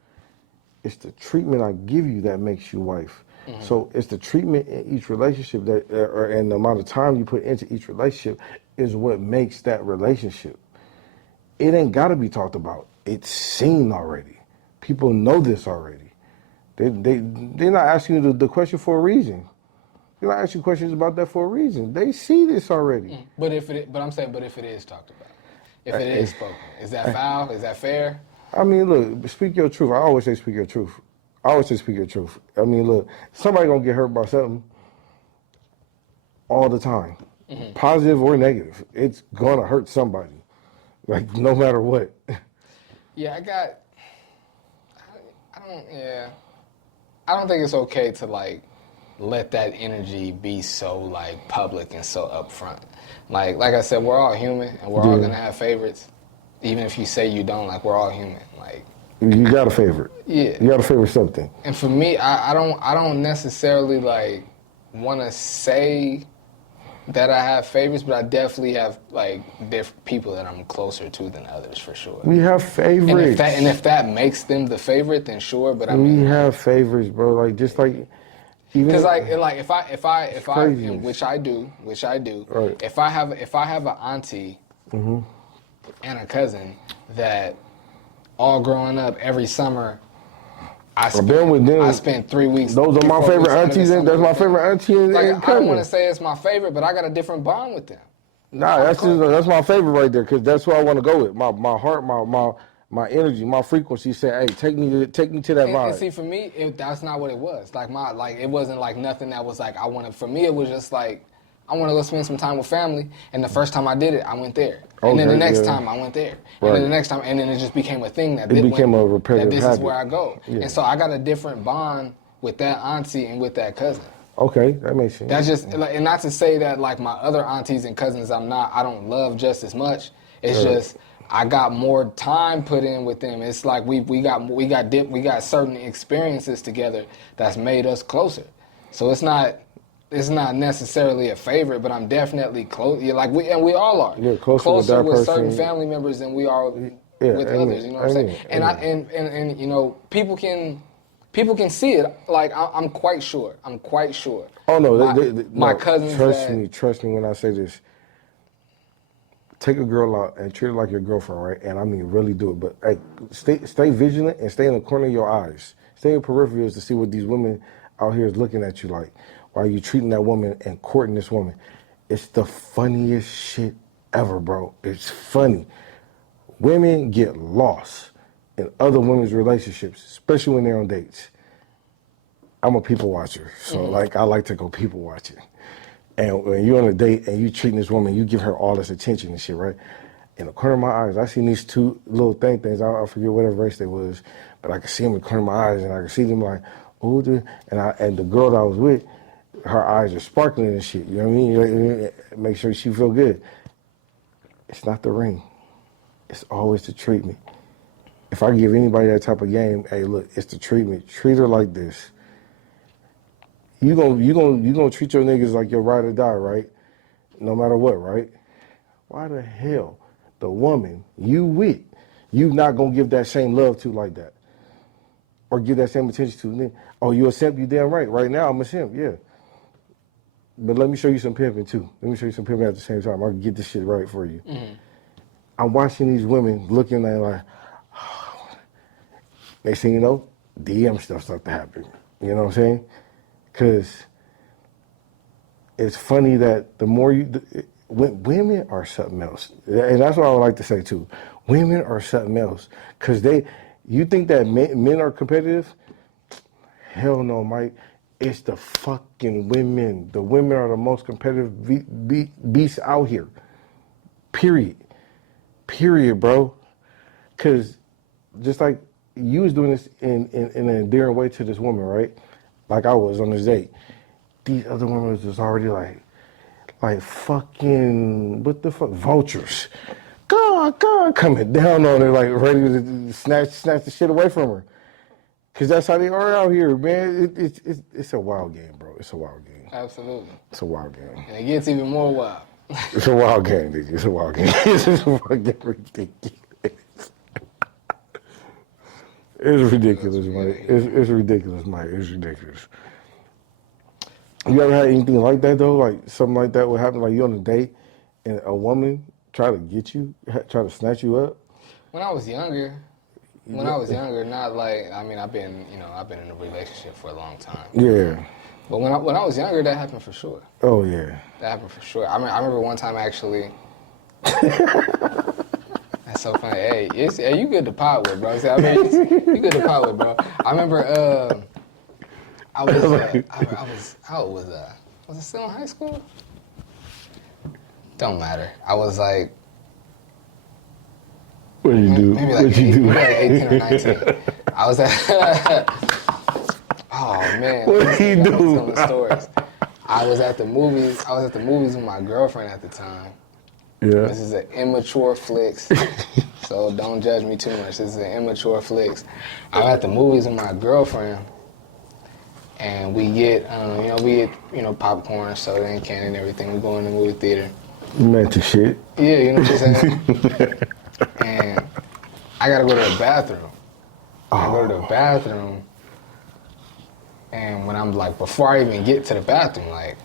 It's the treatment I give you that makes you wife. Mm-hmm. So it's the treatment in each relationship and the amount of time you put into each relationship is what makes that relationship. It ain't got to be talked about. It's seen already. People know this already. They're not asking you the question for a reason. They're not asking questions about that for a reason. They see this already. Mm-hmm. But if it is talked about, if it is spoken, is that foul? Is that fair? I mean, look, speak your truth. I always say speak your truth. I mean, look, somebody gonna get hurt by something all the time, positive or negative. It's gonna hurt somebody, like no matter what. Yeah, I don't think it's okay to like let that energy be so like public and so upfront. Like I said, we're all human and we're all gonna have favorites. Even if you say you don't, like, we're all human. Like, you got a favorite. Yeah. You got to favorite something. And for me, I don't necessarily like want to say that I have favorites, but I definitely have like different people that I'm closer to than others for sure. We have favorites. And if that makes them the favorite, then sure. But I we mean, have favorites, bro. Like just like even because like if I craziness. which I do, Right. if I have an auntie and a cousin that all growing up every summer. I spent 3 weeks. Those are my favorite aunties. That's my favorite auntie and like, cousin. I don't want to say it's my favorite, but I got a different bond with them. Nah, that's my favorite right there because that's who I want to go with. My heart, my energy, my frequency said, "Hey, take me to that vibe." And see, for me, that's not what it was. Like it wasn't like nothing that was like I wanted. For me, it was just like I want to go spend some time with family. And the first time I did it, I went there. And then the next time I went there. And then the next time, and then it just became a thing that it became a repetitive that this habit. is where I go. Yeah. And so I got a different bond with that auntie and with that cousin. Okay, that makes sense. That's just, like, and not to say that like my other aunties and cousins I don't love just as much. It's just I got more time put in with them. It's like we got certain experiences together that's made us closer. So it's not necessarily a favorite, but I'm definitely close. Yeah, like we all are. Yeah, closer with with certain family members than we are with others. You know what I'm saying? And you know, people can see it. Like I'm quite sure. Oh no, my cousins. Trust me when I say this. Take a girl out and treat her like your girlfriend, right? And I mean, really do it. But hey, stay vigilant and stay in the corner of your eyes. Stay in peripherals to see what these women out here is looking at you like. Why are you treating that woman and courting this woman? It's the funniest shit ever, bro. It's funny. Women get lost in other women's relationships, especially when they're on dates. I'm a people watcher, so like I like to go people watching. And when you're on a date and you treating this woman, you give her all this attention and shit, right? In the corner of my eyes, I seen these two little things. I forget whatever race they was, but I could see them in the corner of my eyes, and I could see them like, oh, and the girl that I was with, her eyes are sparkling and shit. You know what I mean? Make sure she feel good. It's not the ring. It's always the treatment. If I give anybody that type of game, hey, look, it's the treatment. Treat her like this. You gonna treat your niggas like your ride or die, right? No matter what, right? Why the hell the woman you with, you not gonna give that same love to like that? Or give that same attention to? Oh, you a simp? You damn right. Right now I'm a simp, yeah. But let me show you some pimping too. Let me show you some pimping at the same time. I can get this shit right for you. I'm watching these women looking at like, oh. Next thing you know, DM stuff starts to happen. You know what I'm saying? Because it's funny that the more women are something else. And that's what I would like to say too. Women are something else. Because you think that men are competitive? Hell no, Mike. It's the fucking women. The women are the most competitive beasts out here. Period. Period, bro. Because just like you was doing this in an endearing way to this woman, right? Like I was on this date. These other women was just already like fucking, what the fuck, vultures. God, coming down on her, like ready to snatch the shit away from her. Cause that's how they are out here, man. It's a wild game, bro. It's a wild game. Absolutely. It's a wild game. And it gets even more wild. It's a wild game, nigga. It's a wild game. It's a fucking ridiculous. It's ridiculous, Mike. It's ridiculous, Mike. It's ridiculous. You ever had anything like that though? Like something like that would happen? Like you on a date and a woman try to get you, try to snatch you up? When I was younger, not like, I mean, I've been in a relationship for a long time. Yeah. But when I was younger, that happened for sure. Oh yeah. That happened for sure. I remember one time actually. That's so funny. Hey, you good to pot with, bro. See, I mean, you good to pot with, bro. I remember I was how old was I? Was I still in high school? Don't matter. I was like, what did you do? Maybe like 18 or 19. I was at oh man. What did you do? Telling stories. I was at the movies with my girlfriend at the time. Yeah. This is an immature flicks, so don't judge me too much. This is an immature flicks. I'm at the movies with my girlfriend, and we get, popcorn, soda, and candy and everything. We go in the movie theater. Romantic shit. Yeah, you know what I'm saying? And I gotta go to the bathroom. I go to the bathroom, and when I'm like, before I even get to the bathroom, like,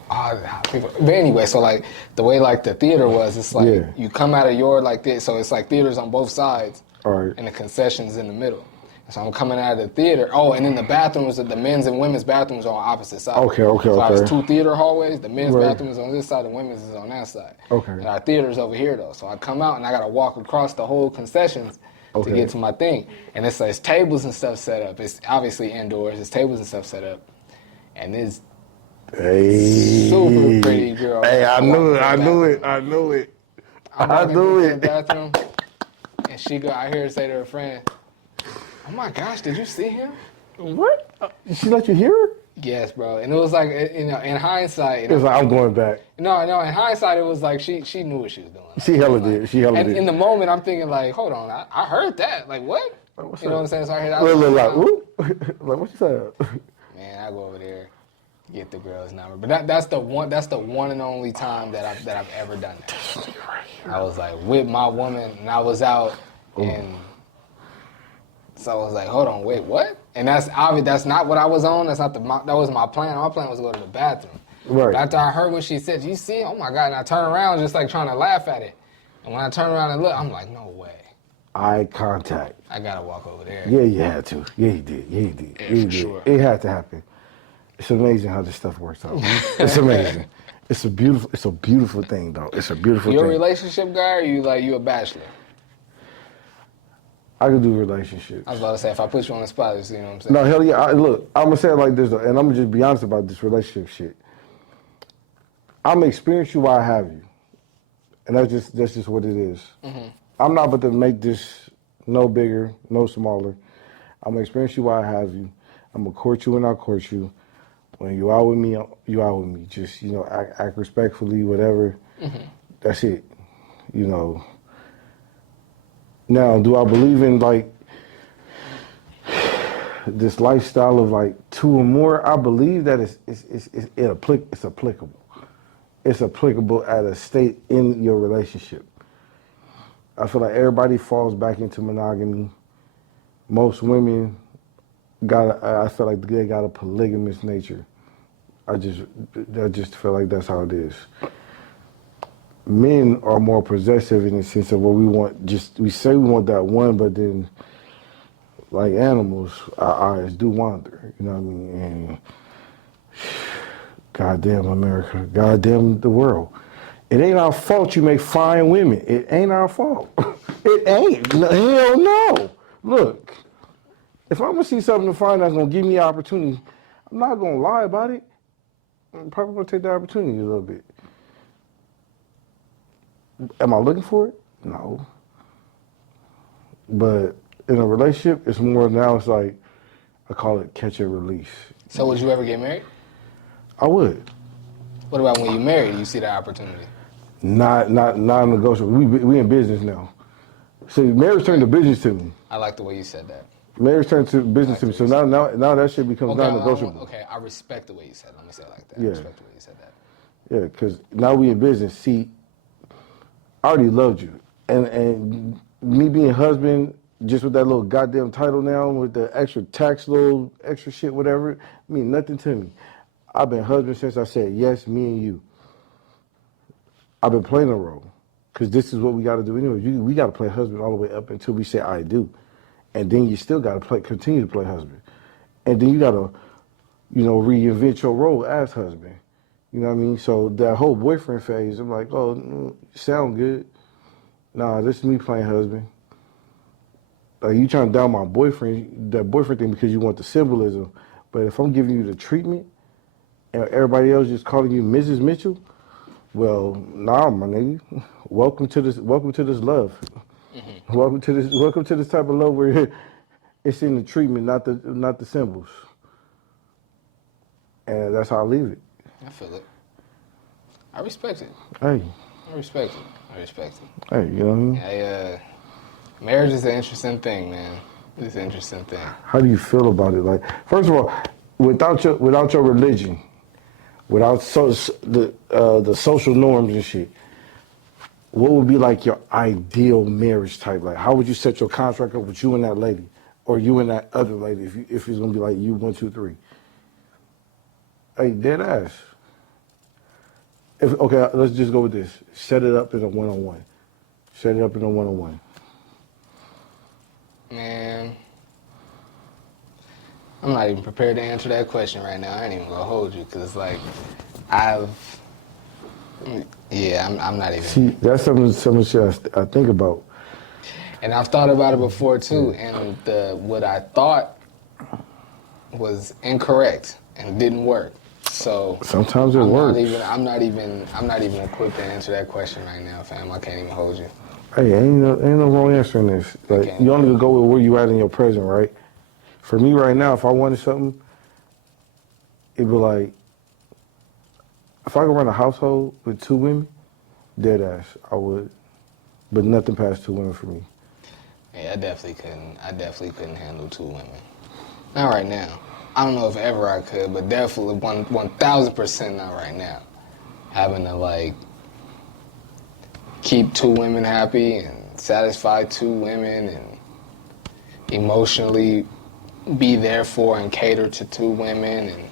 people. But anyway, so like the way like the theater was, it's like you come out of your like this, so it's like theaters on both sides, and the concessions in the middle. So I'm coming out of the theater. Oh, and then the bathrooms, the men's and women's bathrooms are on opposite sides. Okay. So I was 2 theater hallways. The men's bathroom is on this side, the women's is on that side. Okay. And our theater's over here though. So I come out and I gotta walk across the whole concessions to get to my thing. And it's tables and stuff set up. It's obviously indoors. There's tables and stuff set up. And this super pretty girl. Hey, I knew it. I'm walking to the bathroom, and I hear her say to her friend, "Oh my gosh, did you see him?" What? Did she let you hear her? Yes, bro. And it was like, in hindsight. It was like, I'm going back. No, in hindsight, it was like she knew what she was doing. She hella did. And in the moment, I'm thinking like, hold on, I heard that. Like, what? What's you know what I'm saying? So I heard that. Like, what you said? Man, I go over there, get the girl's number. But that's the one and only time that I've ever done that. I was like with my woman, and I was out, and so I was like, hold on, wait, what? And that's obvious. That's not what I was on. That was my plan. My plan was to go to the bathroom. Right. But after I heard what she said, you see, oh my God, and I turned around just like trying to laugh at it. And when I turned around and looked, I'm like, no way. Eye contact. I gotta walk over there. Yeah, you had to. Yeah, you did. Yeah, you did. Yeah, yeah, you for did. sure. It had to happen. It's amazing how this stuff works out. It's amazing. It's a beautiful thing, though. It's a beautiful thing. You a relationship guy, or you a bachelor? I can do relationships. I was about to say, if I put you on the spot, you know what I'm saying? No, hell yeah. Look, I'm going to say it like this, though, and I'm going to just be honest about this relationship shit. I'm going to experience you while I have you. And that's just what it is. Mm-hmm. I'm not about to make this no bigger, no smaller. I'm going to experience you while I have you. I'm going to court you when I court you. When you out with me, you out with me. Just, act respectfully, whatever. Mm-hmm. That's it. Now, do I believe in, this lifestyle of, 2 or more? I believe that it's applicable. It's applicable at a state in your relationship. I feel like everybody falls back into monogamy. Most women I feel like they got a polygamous nature. I just feel like that's how it is. Men are more possessive in the sense of where we say we want that one, but then, like animals, our eyes do wander, you know what I mean? And goddamn America, goddamn the world. It ain't our fault you make fine women. It ain't our fault. It ain't. Hell no. Look, if I'm gonna see something to find that's gonna give me an opportunity, I'm not gonna lie about it. I'm probably gonna take the opportunity a little bit. Am I looking for it? No. But in a relationship, it's more now. It's like I call it catch and release. So would you ever get married? I would. What about when you married? You see the opportunity? Not negotiable. We in business now. See, marriage turned to business to me. I like the way you said that. Marriage turned to business to me. So now that shit becomes non-negotiable. Okay, I respect the way you said it. Let me say it like that. Yeah. I respect the way you said that. Yeah, because now we in business. See, I already loved you. And me being husband, just with that little goddamn title now, with the extra tax, little extra shit, whatever, mean nothing to me. I've been husband since I said, yes, me and you. I've been playing a role. Because this is what we got to do anyway. We got to play husband all the way up until we say, I do. And then you still got to continue to play husband. And then you got to, reinvent your role as husband. You know what I mean? So that whole boyfriend phase, I'm like, oh, sound good. Nah, this is me playing husband. Like, you trying to down my boyfriend, that boyfriend thing because you want the symbolism. But if I'm giving you the treatment and everybody else just calling you Mrs. Mitchell, well, nah, my nigga. Welcome to this love. Mm-hmm. Welcome to this type of love where it's in the treatment, not the symbols. And that's how I leave it. I feel it. I respect it. Hey. I respect it. Hey, you know what I mean? Marriage is an interesting thing, man. It's an interesting thing. How do you feel about it? Like, first of all, without your religion, without the social norms and shit, what would be like your ideal marriage type? Like, how would you set your contract up with you and that lady, or you and that other lady, if it's gonna be like you 1, 2, 3? Hey, dead ass. Okay, let's just go with this. Set it up in a one-on-one. Set it up in a one-on-one. Man, I'm not even prepared to answer that question right now. I ain't even gonna hold you, cause like, I'm not even. See, that's some shit I think about. And I've thought about it before too, and what I thought was incorrect and didn't work. So sometimes it works. I'm not even equipped to answer that question right now, fam. I can't even hold you. Hey, ain't no wrong answer in this. Like, you only go with where you at in your present, right? For me right now, if I wanted something, it'd be like, if I could run a household with 2 women, dead ass, I would. But nothing past 2 women for me. Yeah, I definitely couldn't handle 2 women. Not right now. I don't know if ever I could, but definitely 1,000% not right now. Having to like keep 2 women happy and satisfy 2 women and emotionally be there for and cater to 2 women, and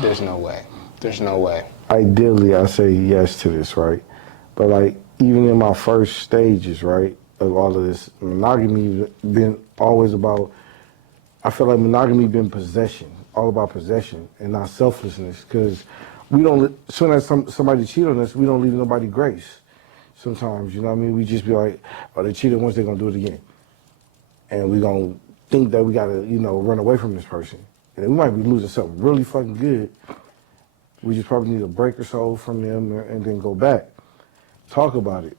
there's no way. There's no way. Ideally, I say yes to this, right? But like, even in my first stages, right, of all of this, monogamy been always about, I feel like monogamy been possession, all about possession and not selflessness, because we don't, as soon as somebody cheat on us, we don't leave nobody grace. Sometimes, you know what I mean? We just be like, oh, they cheated once, they're gonna do it again. And we gonna think that we gotta, run away from this person. And we might be losing something really fucking good. We just probably need to break our soul from them and then go back. Talk about it.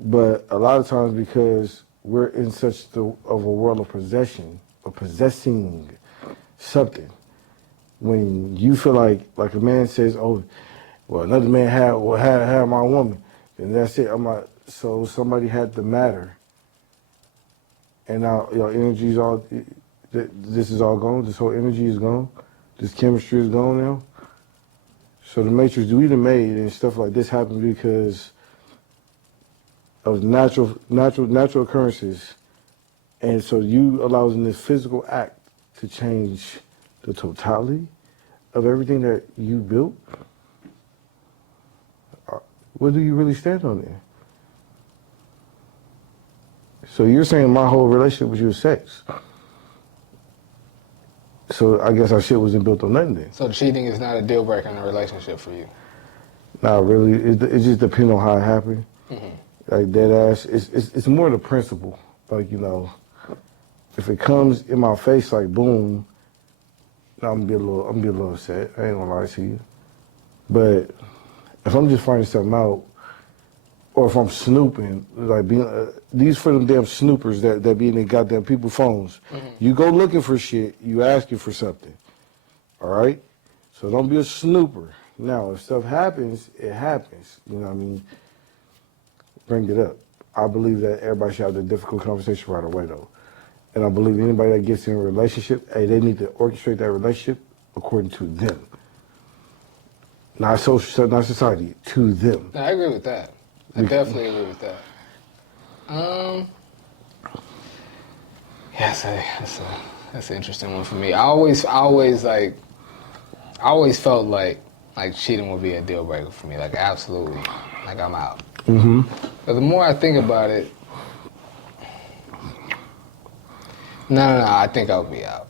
But a lot of times, because we're in such of a world of possession, of possessing something, when you feel like a man says, oh, well, another man had my woman, and that's it. I'm like, so somebody had the matter, and now your energy is all, this is all gone, this whole energy is gone, this chemistry is gone now. So the matrix we done made and stuff like this happened because of natural occurrences, and so you allowing this physical act to change the totality of everything that you built. What do you really stand on there? So you're saying my whole relationship with you is sex. So I guess our shit wasn't built on nothing then. So cheating is not a deal breaker in a relationship for you? Nah, really. It just depends on how it happened. Mm-hmm. Like, dead ass. It's more the principle. Like, if it comes in my face like boom, I'm gonna be a little upset. I ain't gonna lie to you. But if I'm just finding something out, or if I'm snooping, like these for them damn snoopers that be in their goddamn people's phones. Mm-hmm. You go looking for shit, you asking for something. All right? So don't be a snooper. Now, if stuff happens, it happens. You know what I mean? Bring it up. I believe that everybody should have the difficult conversation right away, though. And I believe anybody that gets in a relationship, hey, they need to orchestrate that relationship according to them. Not society, to them. No, I agree with that. I definitely agree with that. That's an interesting one for me. I always felt like cheating would be a deal breaker for me. Like, absolutely. Like, I'm out. Mm-hmm. But the more I think about it, no, I think I'll be out.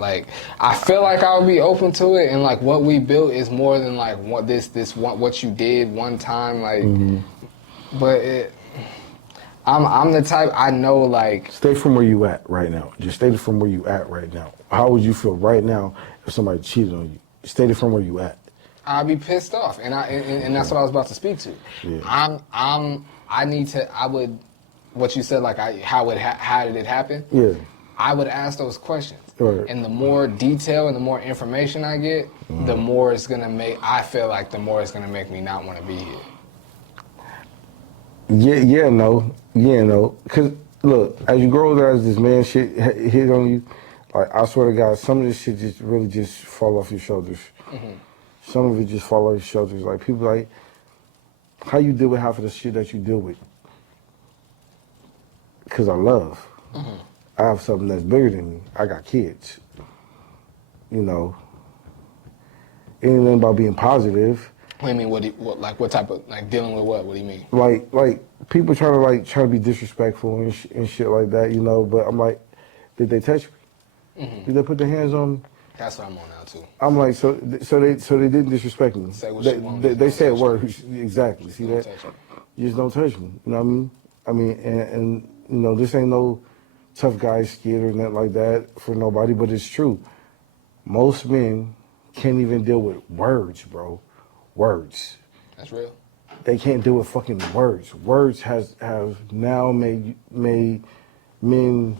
Like, I feel like I'll be open to it, and like what we built is more than like what you did one time. Like, but I'm the type, I know, like. Stay from where you at right now. Just stay from where you at right now. How would you feel right now if somebody cheated on you? Stay from where you at. I'd be pissed off, and that's what I was about to speak to. Yeah. What you said, like, how did it happen? Yeah. I would ask those questions. Right. And the more detail and the more information I get, the more it's gonna make, I feel like the more it's gonna make me not want to be here. Yeah, no. Because, look, as you grow older, as this man shit hit on you, Like, I swear to God, some of this shit just really just fall off your shoulders. Some of it just fall off your shoulders. Like, people like, how you deal with half of the shit that you deal with? Because I love. I have something that's bigger than me. I got kids. You know, it ain't nothing about being positive. What do you mean? What type of, like, dealing with what? What do you mean? Like people trying to be disrespectful and shit like that, you know. But I'm like, did they touch me? Did they put their hands on me? That's what I'm on now too. I'm like, so they didn't disrespect me. Say what you want. They said words exactly. See Don't that? touch me. You just don't touch me. You know what I mean? I mean, and you know, this ain't no tough guy skit or nothing like that for nobody, but it's true. Most men can't even deal with words, bro. Words. That's real. They can't deal with fucking words. Words have now made men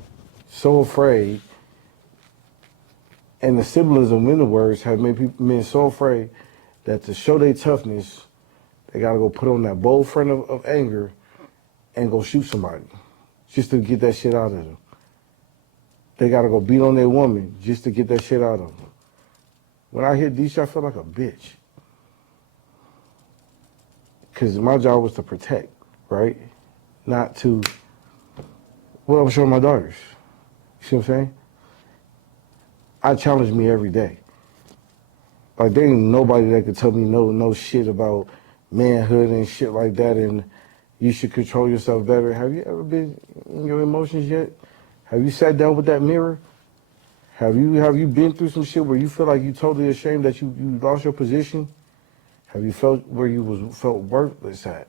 so afraid, and the symbolism in the words have made men so afraid that to show their toughness, they gotta go put on that bold front of anger and go shoot somebody just to get that shit out of them. They gotta go beat on their woman just to get that shit out of them. When I hit D-shot, I felt like a bitch. Because my job was to protect, right? Not to, what I'm showing my daughters. You see what I'm saying? I challenge me every day. Like, there ain't nobody that could tell me no shit about manhood and shit like that, and you should control yourself better. Have you ever been in your emotions yet? Have you sat down with that mirror? Have you been through some shit where you feel like you totally ashamed that you lost your position? Have you felt where you felt worthless at?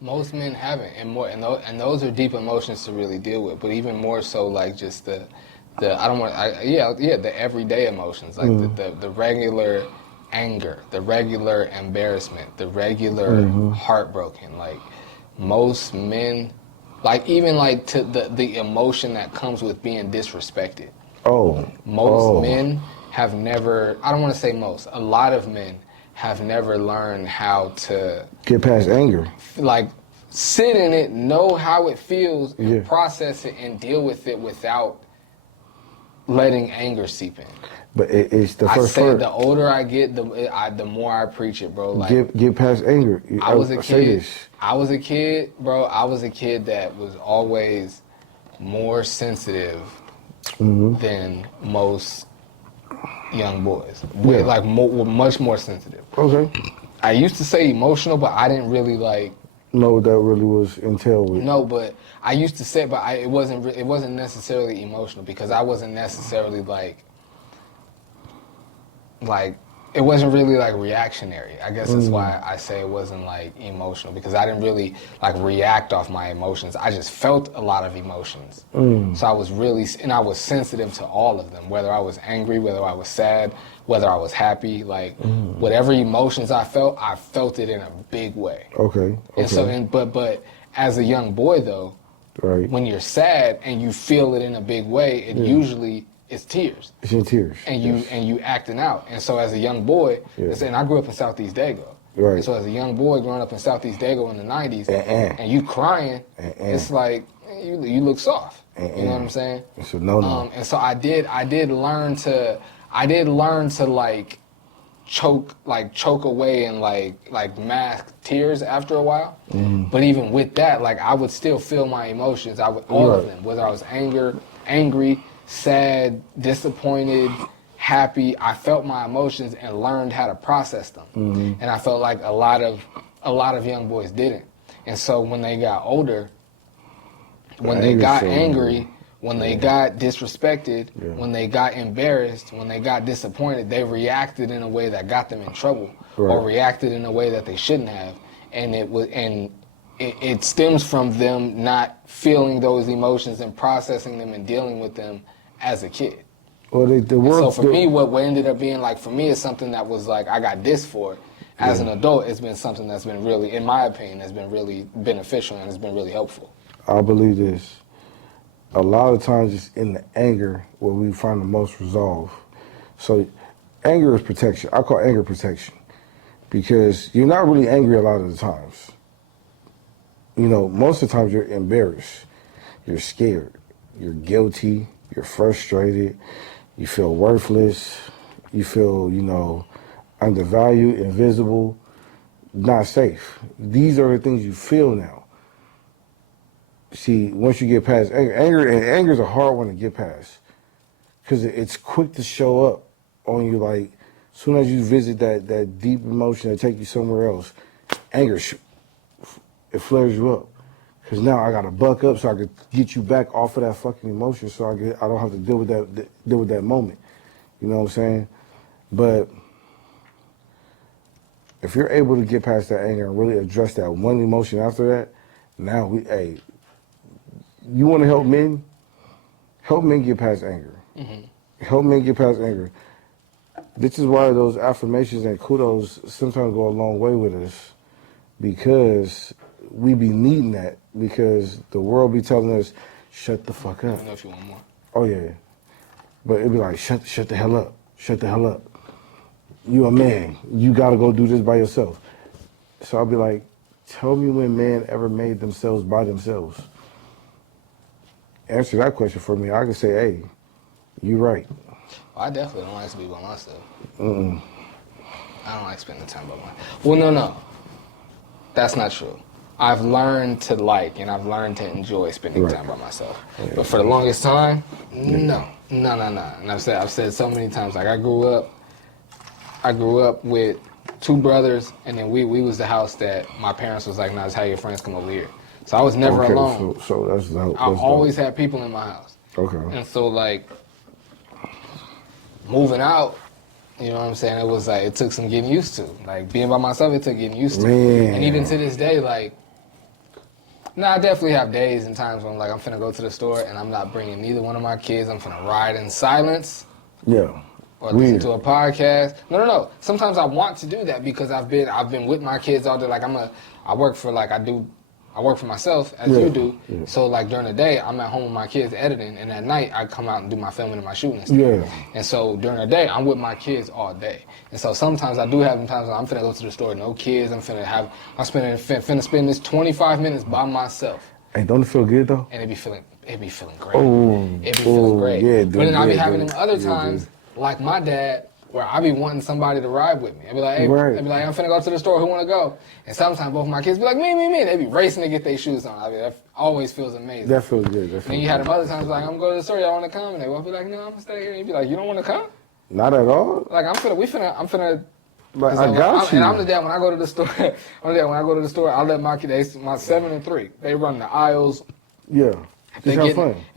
Most men haven't, and those are deep emotions to really deal with. But even more so, like, just the the everyday emotions, like the regular anger, the regular embarrassment, the regular heartbroken. Like, most men, like, even like to the emotion that comes with being disrespected. Most men have never, I don't want to say most, a lot of men have never learned how to get past anger. Like, sit in it, know how it feels, and process it and deal with it without letting anger seep in. But it's the first I say part. the older I get, the more I preach it, bro. Like, get past anger. I was a kid, bro. I was a kid that was always more sensitive than most young boys. Like, much more sensitive. Okay. I used to say emotional, but I didn't really like know what that really was entailed with. No, but I used to say, but it wasn't necessarily emotional, because I wasn't necessarily like it wasn't really like reactionary. I guess that's why I say it wasn't like emotional, because I didn't really like react off my emotions. I just felt a lot of emotions. So I was sensitive to all of them, whether I was angry, whether I was sad, whether I was happy, like whatever emotions I felt it in a big way. Okay. And so, but as a young boy though, right, when you're sad and you feel it in a big way, it usually it's tears. It's in tears. And you acting out. And so as a young boy, and I grew up in Southeast Dago. Right. And so as a young boy growing up in Southeast Dago in the 90s, and you crying, it's like, you look soft. You know what I'm saying? It's a no-no. And so I did learn to like choke away and like mask tears after a while. But even with that, like, I would still feel my emotions. All of them, whether I was angry, sad, disappointed, happy. I felt my emotions and learned how to process them. And I felt like a lot of young boys didn't. And so when they got older, when they got angry, when they got disrespected, when they got embarrassed, when they got disappointed, they reacted in a way that got them in trouble, or reacted in a way that they shouldn't have. And it stems from them not feeling those emotions and processing them and dealing with them as a kid. Well, So for me, what ended up being like, for me, it's something that was like, I got this for. As an adult, it's been something that's been really, in my opinion, has been really beneficial and has been really helpful. I believe this. A lot of times it's in the anger where we find the most resolve. So anger is protection. I call anger protection, because you're not really angry a lot of the times. You know, most of the times you're embarrassed, you're scared, you're guilty, you're frustrated, you feel worthless, you feel, you know, undervalued, invisible, not safe. These are the things you feel now. See, once you get past anger is a hard one to get past because it's quick to show up on you. Like, as soon as you visit that deep emotion that take you somewhere else, anger, it flares you up. Because now I got to buck up so I can get you back off of that fucking emotion so I don't have to deal with that moment. You know what I'm saying? But if you're able to get past that anger and really address that one emotion after that, now you want to help men? Help men get past anger. Mm-hmm. Help men get past anger. This is why those affirmations and kudos sometimes go a long way with us, because we be needing that, because the world be telling us, shut the fuck up. I know if you want more. Oh yeah. But it'd be like, shut the hell up. Shut the hell up. You a man. You gotta go do this by yourself. So I'll be like, tell me when men ever made themselves by themselves. Answer that question for me. I can say, hey, you right. Well, I definitely don't like to be by myself. I don't like spending time by myself. Well, no. That's not true. I've learned to like and I've learned to enjoy spending time by myself. Yeah. But for the longest time, no. And I've said so many times, like I grew up with two brothers, and then we was the house that my parents was like, nah, it's how your friends come over here. So I was never alone. So that's dope. I always had people in my house. Okay. And so like moving out, you know what I'm saying? It was like, it took some getting used to. Like being by myself, it took getting used to. Man. And even to this day, like, I definitely have days and times when I'm like, I'm finna go to the store and I'm not bringing neither one of my kids. I'm finna ride in silence. Yeah. Or listen to a podcast. No. Sometimes I want to do that because I've been with my kids all day. Like I work for myself as you do. Yeah. So like during the day, I'm at home with my kids editing, and at night I come out and do my filming and my shooting and stuff. Yeah. And so during the day, I'm with my kids all day. And so sometimes I do have times when I'm finna go to the store, no kids. I'm finna spend this 25 minutes by myself. Hey, don't it feel good though? And it be feeling great. Oh, it be feeling great. Yeah, but then I be having them other times, like my dad, where I be wanting somebody to ride with me. I'd be like, hey, I'd be like, I'm finna go to the store, who wanna go? And sometimes both of my kids be like, me. They be racing to get their shoes on. I mean, that always feels amazing. That feels good. And then you had them other times like, I'm going to the store, y'all wanna come? And they will be like, no, I'm gonna stay here. And you be like, you don't wanna come? Not at all. Like I'm finna. Like, I got you. And I'm the dad when I go to the store. I let my 7 and 3. They run the aisles. Yeah. If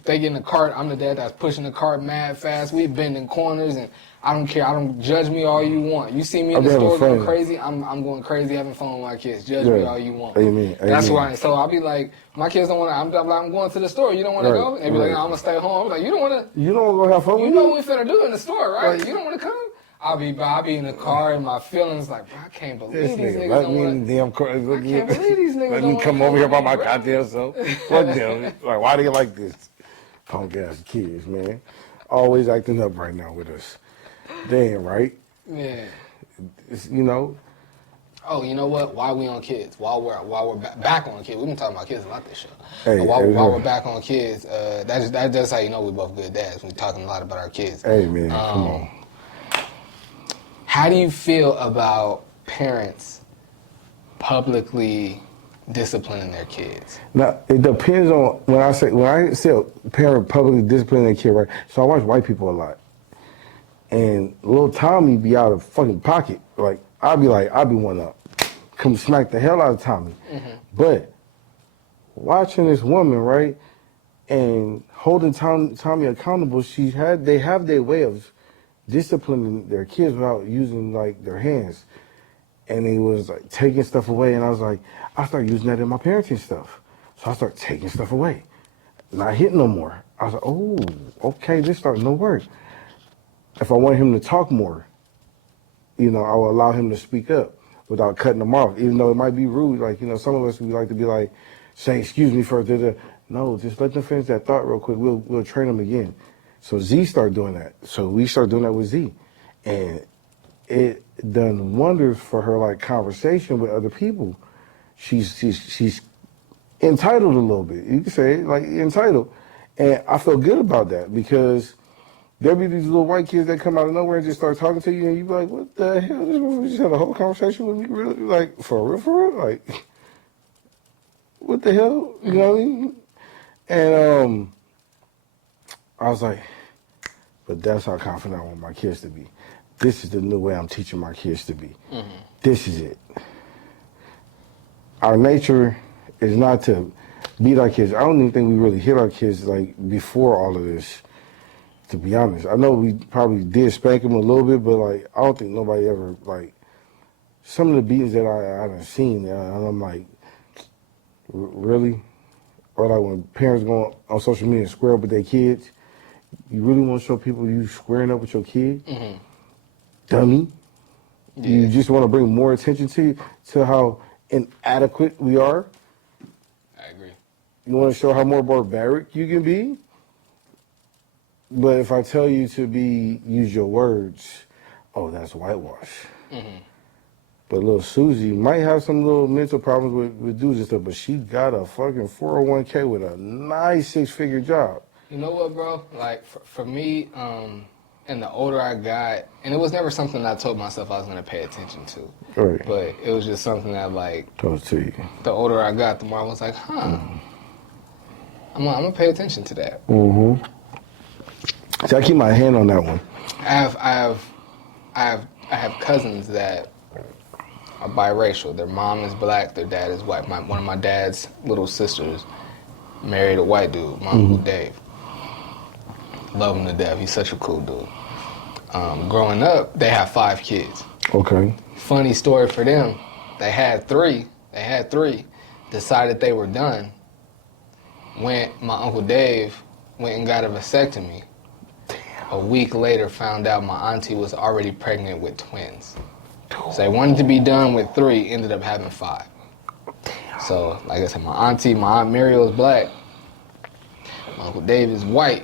they get in the cart, I'm the dad that's pushing the cart mad fast. We bending corners, and I don't care. I don't judge me all you want. You see me in the store going crazy, I'm going crazy having fun with my kids. Judge me all you want. Amen. That's why. So I'll be like, my kids don't want to. I'm going to the store. You don't want to go? And they be like, no, I'm gonna stay home. I'm like, you don't want to. You don't want to go have fun with me? You know what we finna do in the store, right? You don't want to come? I'll be in the car and my feelings like, bro, I can't believe these niggas don't want to. I can't believe these niggas Let me come over here by my goddamn self. Fuck them. Like, why do you like this? Punk ass kids, man. Always acting up right now with us. Damn, right? Yeah. You know? Oh, you know what? While we on kids, while we're back on kids, we've been talking about kids a lot this show. Hey, while we're back on kids, that's how you know we're both good dads. We're talking a lot about our kids. Hey, man, come on. How do you feel about parents publicly disciplining their kids? Now, it depends on when I say a parent publicly disciplining their kid, right? So I watch white people a lot. And little Tommy be out of fucking pocket. Like, I'd be one up. Come smack the hell out of Tommy. Mm-hmm. But watching this woman, right, and holding Tommy accountable, they have their way of disciplining their kids without using like their hands. And he was like taking stuff away, and I started using that in my parenting stuff. So I started taking stuff away. Not hitting no more. I was like, oh, okay, this starting to work. If I want him to talk more, I will allow him to speak up without cutting him off, even though it might be rude. Like, some of us, we like to be like, say, excuse me for the. No, just let them finish that thought real quick. We'll train them again. So Z started doing that. So we started doing that with Z. And it done wonders for her, like, conversation with other people. She's entitled a little bit. You can say it, like, entitled. And I feel good about that because there'll be these little white kids that come out of nowhere and just start talking to you, and you be like, what the hell? This motherfucker just had a whole conversation with me? Really? Like, for real? Like, what the hell? You know what I mean? And I was like, but that's how confident I want my kids to be. This is the new way I'm teaching my kids to be. Mm-hmm. This is it. Our nature is not to beat our kids. I don't even think we really hit our kids like before all of this, to be honest. I know we probably did spank them a little bit, but like I don't think nobody ever like some of the beatings that I've seen, and I'm like, really? Or like when parents go on social media and square up with their kids, you really want to show people you squaring up with your kid? Mm-hmm. Dummy. Yeah. You just want to bring more attention to how inadequate we are? I agree. You want to show how more barbaric you can be? But if I tell you to use your words, oh, that's whitewash. Mm-hmm. But little Susie might have some little mental problems with dudes and stuff, but she got a fucking 401k with a nice 6-figure job. You know what, bro? Like, for me, and the older I got, and it was never something that I told myself I was going to pay attention to. Right. But it was just something that, like, told to you. The older I got, the more I was like, I'm going to pay attention to that. Mm-hmm. So I keep my hand on that one. I have cousins that are biracial. Their mom is black, their dad is white. One of my dad's little sisters married a white dude, my Uncle Dave. Love him to death. He's such a cool dude. Growing up, they have 5 kids. Okay. Funny story for them. They had three. Decided they were done. My Uncle Dave went and got a vasectomy. A week later, found out my auntie was already pregnant with twins. So they wanted to be done with 3, ended up having 5. So, like I said, my Aunt Muriel is black. My Uncle Dave is white.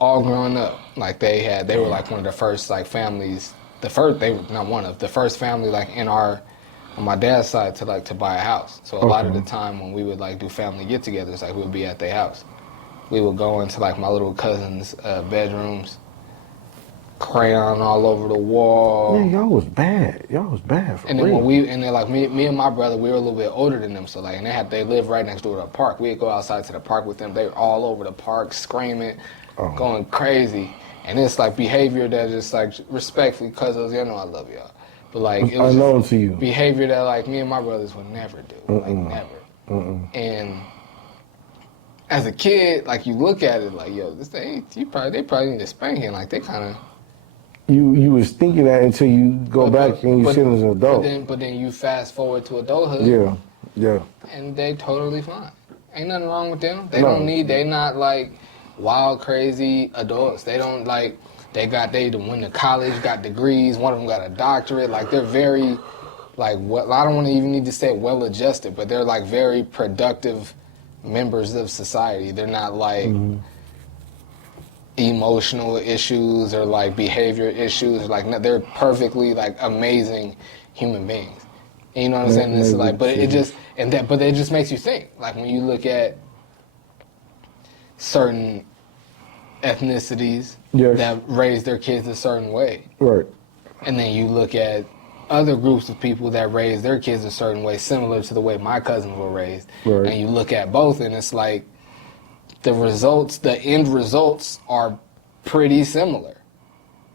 All growing up, like they were like one of the first like families. The first family like on my dad's side to buy a house. So a lot of the time when we would like do family get-togethers, like we would be at their house. We would go into like my little cousins' bedrooms, crayon all over the wall. Yeah, y'all was bad. For and real. Then like me and my brother, we were a little bit older than them. So like, and they lived right next door to a park. We'd go outside to the park with them. They were all over the park screaming, going crazy. And it's like behavior that just like respectfully, cousins, I love y'all. But like, it was unknown to you. Behavior that like me and my brothers would never do. Like never. And as a kid, like you look at it like, yo, they probably need to spank him. Like they kind of. You was thinking that until you go back and you see them as an adult. But then you fast forward to adulthood. Yeah. And they totally fine. Ain't nothing wrong with them. They not like wild, crazy adults. They don't like, they went to college, got degrees. One of them got a doctorate. Like they're very, like I don't want to even need to say well adjusted, but they're like very productive members of society. They're not like emotional issues or like behavior issues. Like they're perfectly like amazing human beings. And you know what I'm saying? It's like, but it just makes you think. Like when you look at certain ethnicities that raise their kids a certain way, right? And then you look at other groups of people that raise their kids a certain way, similar to the way my cousins were raised, and you look at both, and it's like the end results are pretty similar.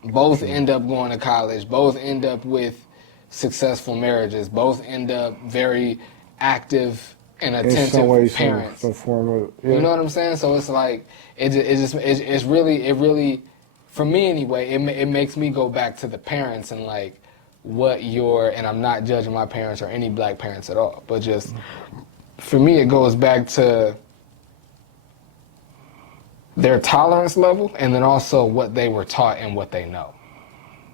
Both end up going to college, both end up with successful marriages, both end up very active and attentive parents. Some form of, You know what I'm saying? So it's like, it's really, for me anyway, it makes me go back to the parents and like and I'm not judging my parents or any black parents at all, but just, for me it goes back to their tolerance level, and then also what they were taught and what they know.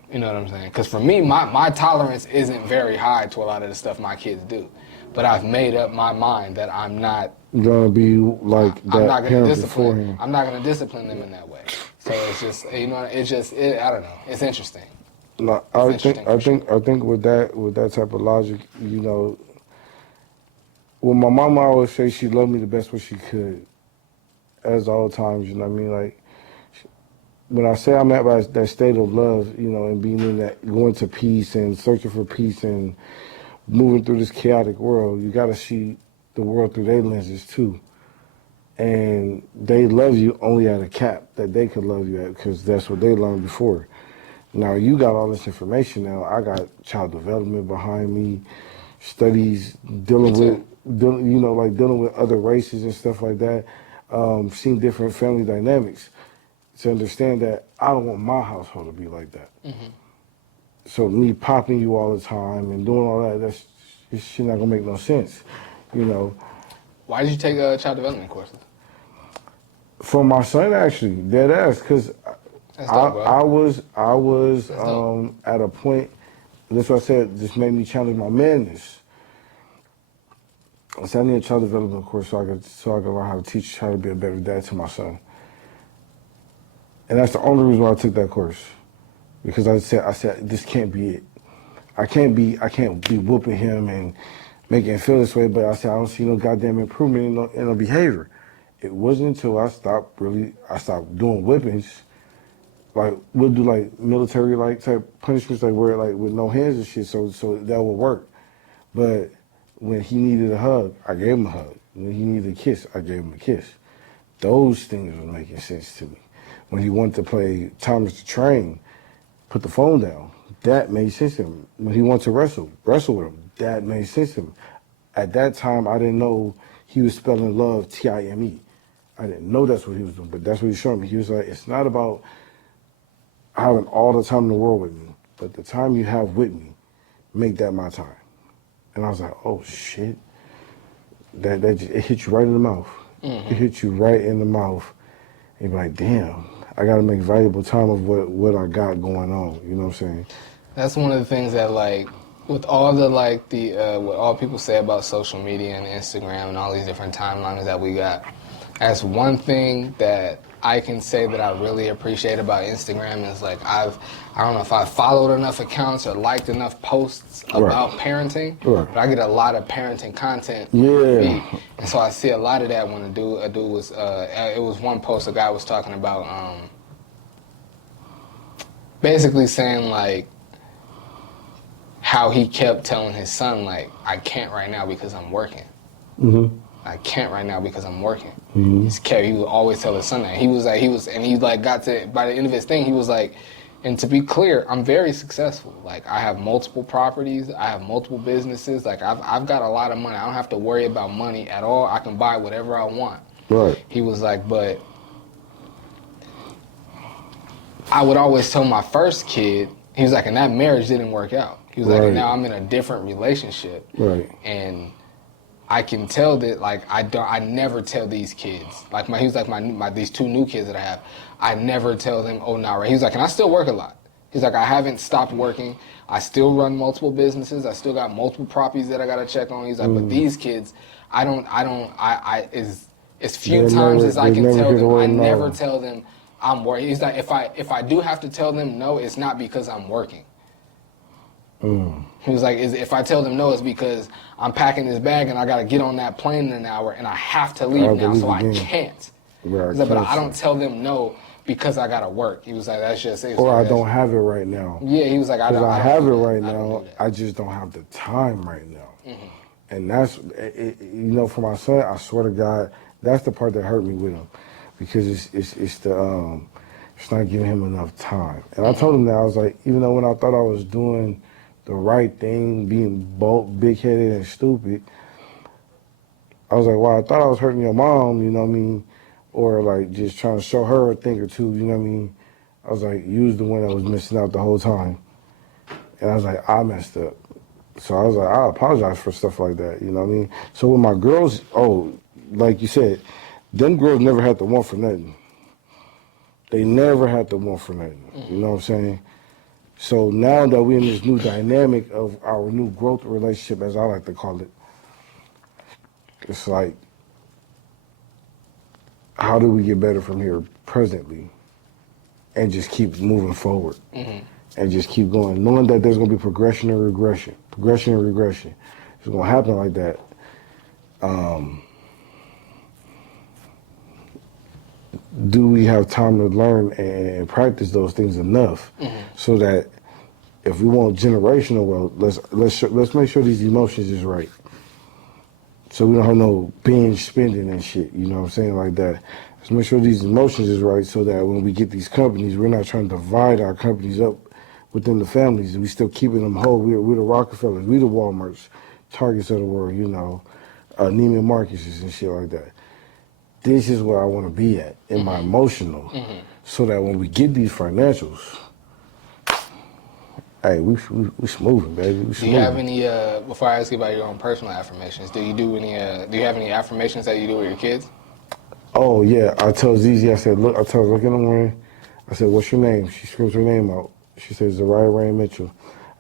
You know what I'm saying? Because for me, my tolerance isn't very high to a lot of the stuff my kids do. But I've made up my mind that I'm not gonna be like that. I'm not gonna discipline. I'm not gonna discipline them in that way. So it's just, I don't know. It's interesting. No, I think with that type of logic, when my mama always say she loved me the best way she could, as all times, you know what I mean? Like, when I say I'm at that state of love, you know, and being in that, going to peace and searching for peace and moving through this chaotic world, you got to see the world through their lenses too. And they love you only at a cap that they could love you at, because that's what they learned before. Now you got all this information now. I got child development behind me, studies dealing with other races and stuff like that, seeing different family dynamics, to understand that I don't want my household to be like that. So me popping you all the time and doing all that, this shit not gonna make no sense, you know. Why did you take child development courses? For my son, actually, dead ass, because I was at a point, that's what I said, this made me challenge my madness. I said I need a child development course so I could learn how to teach how to be a better dad to my son. And that's the only reason why I took that course. Because I said this can't be it. I can't be whooping him and making him feel this way, but I said I don't see no goddamn improvement in no behavior. It wasn't until I stopped doing whippings. Like, we'll do like military like type punishments, like where like with no hands and shit, so that would work. But when he needed a hug, I gave him a hug. When he needed a kiss, I gave him a kiss. Those things were making sense to me. When he wanted to play Thomas the Train, put the phone down, that made sense to him. When he wanted to wrestle with him, that made sense to him. At that time, I didn't know he was spelling love Time. I didn't know that's what he was doing, but that's what he showed me. He was like, it's not about having all the time in the world with me, but the time you have with me, make that my time. And I was like, oh shit, it hit you right in the mouth. It hit you right in the mouth. And you're like, damn, I got to make valuable time of what I got going on. You know what I'm saying? That's one of the things that, like, with all the what all people say about social media and Instagram and all these different timelines that we got, that's one thing that I can say that I really appreciate about Instagram is, like, I don't know if I followed enough accounts or liked enough posts about parenting, but I get a lot of parenting content. Yeah. And so I see a lot of that when a dude was, it was one post a guy was talking about, basically saying, like, how he kept telling his son, like, I can't right now because I'm working. I can't right now because I'm working. He would always tell his son that. He got to, by the end of his thing, he was like, and to be clear, I'm very successful. Like, I have multiple properties, I have multiple businesses, like, I've got a lot of money. I don't have to worry about money at all. I can buy whatever I want. Right. He was like, but I would always tell my first kid, he was like, and that marriage didn't work out. He was like, and now I'm in a different relationship. Right. And I can tell that, like, I never tell these kids, like, he was like, these two new kids that I have, I never tell them, oh, nah, right. He was like, and I still work a lot. He's like, I haven't stopped working. I still run multiple businesses. I still got multiple properties that I got to check on. He's like, but these kids, as few times as I can tell them, I never tell them I'm working. He's like, if I do have to tell them no, it's not because I'm working. He was like, if I tell them no, it's because I'm packing this bag and I got to get on that plane in an hour and I have to leave now, so I can't. Right, He's like, but I don't tell them no because I got to work. He was like, that's just it. Or I don't have it right now. Yeah, he was like, I have it right now, I just don't have the time right now. And that's, for my son, I swear to God, that's the part that hurt me with him, because it's not giving him enough time. And I told him that, I was like, even though when I thought I was doing the right thing, being big-headed and stupid, I was like, well, I thought I was hurting your mom, you know what I mean? Or like just trying to show her a thing or two, you know what I mean? I was like, you was the one that was missing out the whole time. And I was like, I messed up. So I was like, I apologize for stuff like that, you know what I mean? So with my girls, like you said, them girls never had to want for nothing. They never had to want for nothing, you know what I'm saying? So now that we're in this new dynamic of our new growth relationship, as I like to call it, it's like, how do we get better from here presently and just keep moving forward and just keep going, knowing that there's going to be progression and regression. It's going to happen like that. do we have time to learn and practice those things enough so that if we want generational wealth, let's make sure these emotions is right. So we don't have no binge spending and shit, you know what I'm saying, like that. Let's make sure these emotions is right so that when we get these companies, we're not trying to divide our companies up within the families. We still keeping them whole. We're the Rockefellers, we the Walmarts, Targets of the world, you know, Neiman Marcus's and shit like that. This is where I want to be at in my emotional, so that when we get these financials, hey, we smoothing, baby. We smoothing. Do you have any? Before I ask you about your own personal affirmations, do you do any? Do you have any affirmations that you do with your kids? Oh yeah, I told Zizi, I said, look in the morning. I said, what's your name? She screams her name out. She says, Zariah Rain Mitchell.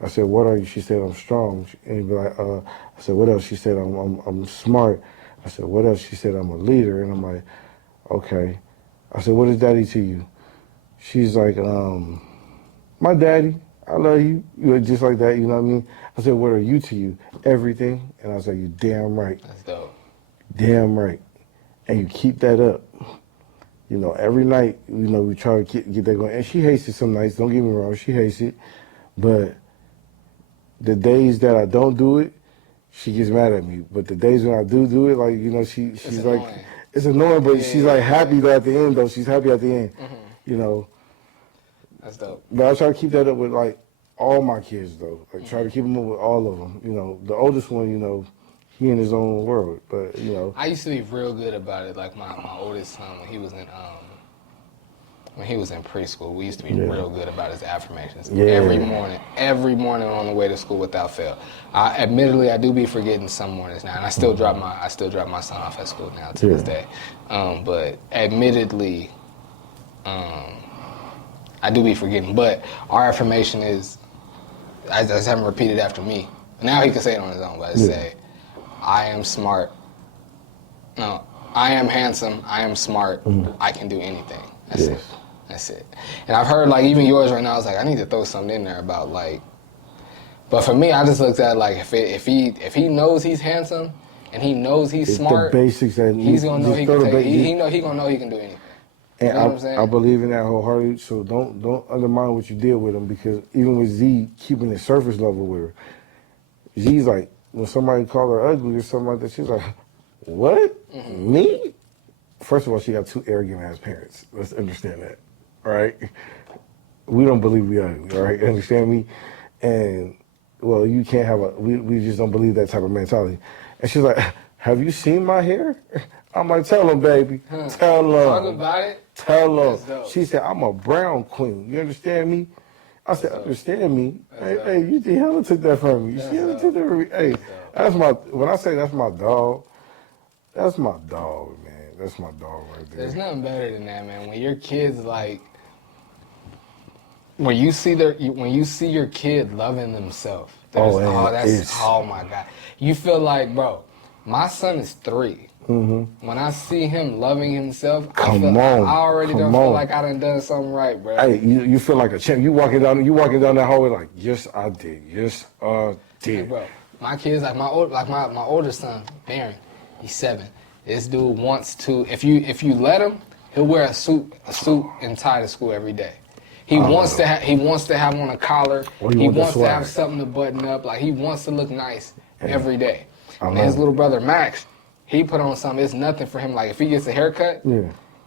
I said, what are you? She said, I'm strong. And be like, I said, what else? She said, I'm smart. I said, what else? She said, I'm a leader. And I'm like, okay. I said, what is daddy to you? She's like, my daddy, I love you. You know, just like that, you know what I mean? I said, what are you to you? Everything. And I was like, you damn right. That's dope. Damn right. And you keep that up. You know, every night, you know, we try to get that going. And she hates it some nights, don't get me wrong, she hates it. But the days that I don't do it, she gets mad at me. But the days when I do it, like, you know, she's like, it's annoying, but she's like happy at the end, though. She's happy at the end, you know. That's dope. But I try to keep that up with, like, all my kids, though. Like, try to keep them up with all of them. You know, the oldest one, you know, he in his own world, but, you know. I used to be real good about it. Like, my oldest son, when he was in preschool, we used to be real good about his affirmations. Yeah. Every morning on the way to school without fail. Admittedly, I do be forgetting some mornings now, and I still drop my son off at school now to this day. But admittedly, I do be forgetting. But our affirmation is, I just haven't repeated after me. Now he can say it on his own, but I say, I am smart. No, I am handsome. I am smart. I can do anything. That's it. That's it. And I've heard, like, even yours right now, I was like, I need to throw something in there about, like, but for me, I just looked at, like, if he knows he's handsome and he knows he's smart, the basics that he's gonna know he can take, he gonna know he can do anything. And you know what I'm saying? I believe in that wholeheartedly, so don't undermine what you did with him, because even with Z keeping it surface level with her, Z's like, when somebody called her ugly or something like that, she's like, what? Me? First of all, she got two arrogant ass parents. Let's understand that, right? We don't believe we ugly, all right? Understand me? And, well, you can't have we just don't believe that type of mentality. And she's like, have you seen my hair? I'm like, tell him, baby. Tell him. Talk about it. Tell him. She said, I'm a brown queen. You understand me? I said, understand me? Hey, you the hell took that from me. She hella took that from me. Hey, when I say that's my dog, man. That's my dog right there. There's nothing better than that, man. When your kids, like, when you see your kid loving themselves, oh my God. You feel like, bro, my son is 3. When I see him loving himself, I already don't feel like I done something right, bro. Hey, you feel like a champ. You walking down that hallway like, yes, I did. Yes, I did. Hey, bro, my kids, like my older son, Baron, he's 7. This dude wants to, if you let him, he'll wear a suit and tie to school every day. He wants to have on a collar. He wants to have something to button up. Like, he wants to look nice every day. And his little brother Max, he put on something. It's nothing for him. Like, if he gets a haircut,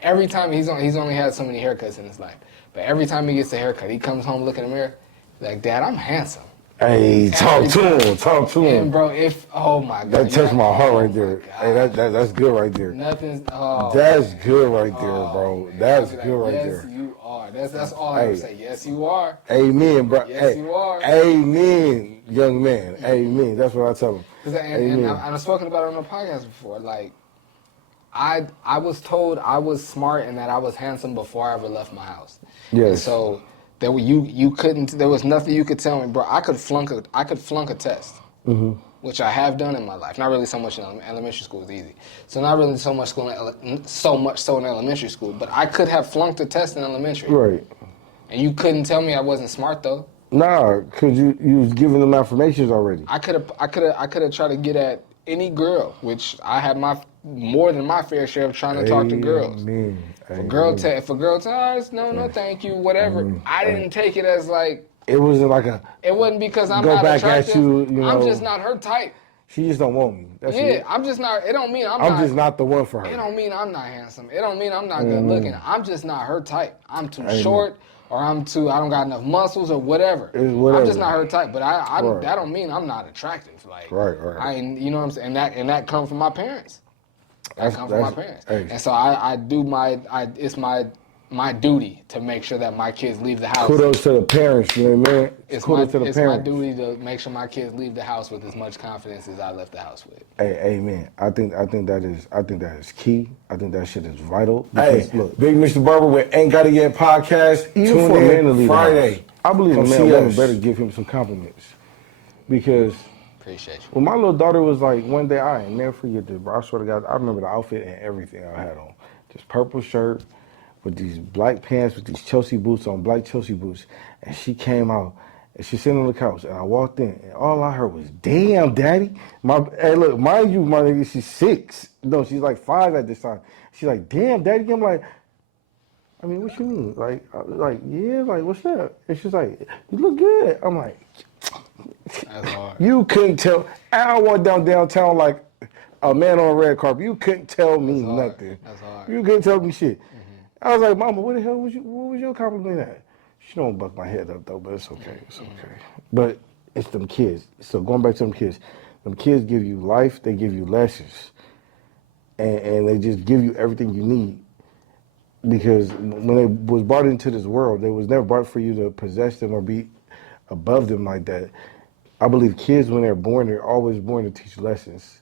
every time he's only had so many haircuts in his life, but every time he gets a haircut, he comes home, look in the mirror, like, Dad, I'm handsome. Hey, talk to him. And bro, oh my God, that touched my heart right there. Hey, that's good right there. That's good right there, bro. That's good right there. Yes, you are. That's all I ever say. Yes, you are. Amen, bro. Yes, you are. Amen, young man. Amen. That's what I tell him. And I've spoken about it on the podcast before. Like, I was told I was smart and that I was handsome before I ever left my house. Yes. And so there was nothing you could tell me, bro. I could flunk a test, which I have done in my life. Not really so much in elementary school. It's easy. So not really so much so in elementary school, but I could have flunked a test in elementary. Right. And you couldn't tell me I wasn't smart though. Nah, cause you was giving them affirmations already. I could have tried to get at any girl, which I had my more than my fair share of trying to talk to girls. If a girl tell us no, thank you, whatever. I didn't take it as like. It wasn't like a. It wasn't because I'm go not back attractive. At you, you know, I'm just not her type. She just don't want me. That's it. I'm just not. It don't mean I'm just not the one for her. It don't mean I'm not handsome. It don't mean I'm not good looking. I'm just not her type. I'm too short, or I don't got enough muscles, or whatever. I'm just not her type. But that don't mean I'm not attractive. Like right. You know what I'm saying? And that comes from my parents. That comes from my parents. And so I do it's my duty to make sure that my kids leave the house. Kudos to the parents, you know what I mean? It's my duty to make sure my kids leave the house with as much confidence as I left the house with. Hey, amen. I think that is key. I think that shit is vital. Because, look, Big Mitch the Barber with Ain't Gotta Get podcast. Tune in Friday. I believe a man woman better give him some compliments. Because appreciate you. When my little daughter was like, one day, I ain't never forget this, bro. I swear to God, I remember the outfit and everything I had on. This purple shirt with these black pants, with these Chelsea boots on, black Chelsea boots. And she came out, and she's sitting on the couch, and I walked in, and all I heard was, "Damn, Daddy." Hey, look, mind you, my nigga, she's 6. No, she's like 5 at this time. She's like, "Damn, Daddy." I'm like, I mean, what you mean? Like, yeah, like, what's that? And she's like, "You look good." I'm like, that's hard. You couldn't tell. I walked downtown like a man on a red carpet. You couldn't tell me nothing. That's hard. You couldn't tell me shit. I was like, "Mama, what the hell what was your compliment at?" She don't buck my head up though, but it's okay. It's okay. But it's them kids. So going back to them kids give you life. They give you lessons, and they just give you everything you need. Because when they was brought into this world, they was never brought for you to possess them or be above them like that. I believe kids, when they're born, they're always born to teach lessons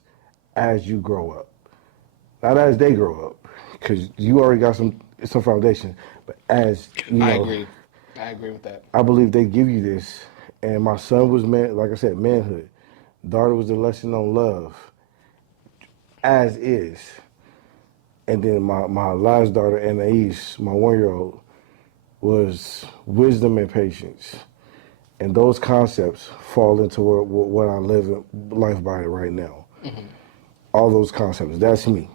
as you grow up, not as they grow up, because you already got some foundation. But as you know, I agree with that. I believe they give you this, and my son was like I said, manhood. Daughter was the lesson on love, as is. And then my last daughter, Anais, my 1-year-old, was wisdom and patience. And those concepts fall into what I live life by right now. Mm-hmm. All those concepts. That's me.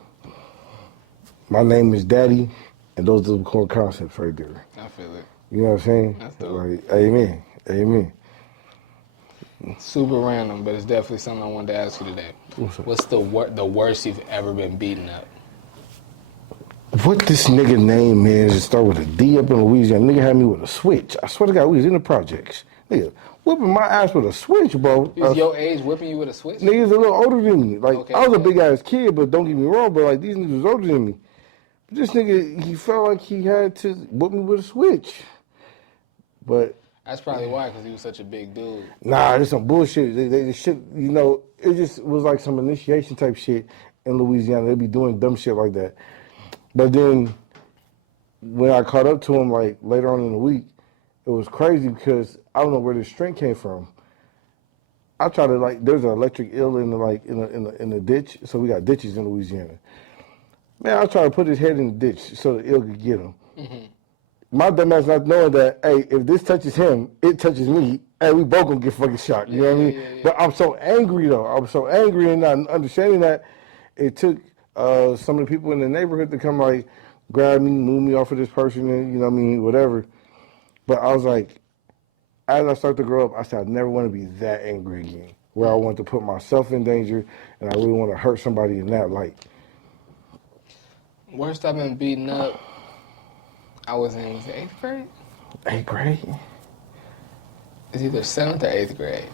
My name is Daddy, and those are the core concepts right there. I feel it. You know what I'm saying? That's dope. Like, amen. Amen. Super random, but it's definitely something I wanted to ask you today. What's the worst you've ever been beaten up? What this nigga name is, it start with a D up in Louisiana. Nigga had me with a switch. I swear to God, we was in the projects. Nigga, whipping my ass with a switch, bro. He was your age whipping you with a switch? Niggas a little older than me. Like, I was a big ass kid, but don't get me wrong, but like, these niggas was older than me. But this nigga, he felt like he had to whip me with a switch. But that's probably why, because he was such a big dude. Nah, it's some bullshit. They shit, you know, it just was like some initiation type shit in Louisiana. They be doing dumb shit like that. But then when I caught up to him, like, later on in the week, it was crazy because I don't know where this strength came from. I tried to, like, there's an electric eel in the ditch, so we got ditches in Louisiana. Man, I tried to put his head in the ditch so the eel could get him. Mm-hmm. My dumb ass not knowing that, hey, if this touches him, it touches me, and we both gonna get fucking shot. You know what I mean? Yeah. But I'm so angry though. I'm so angry and not understanding that it took some of the people in the neighborhood to come like grab me, move me off of this person, and you know what I mean, whatever. But I was like, as I start to grow up, I said I never want to be that angry again, where I want to put myself in danger and I really want to hurt somebody in that light. Worst I've been beaten up, I was in 8th grade? 8th grade? It's either 7th or 8th grade.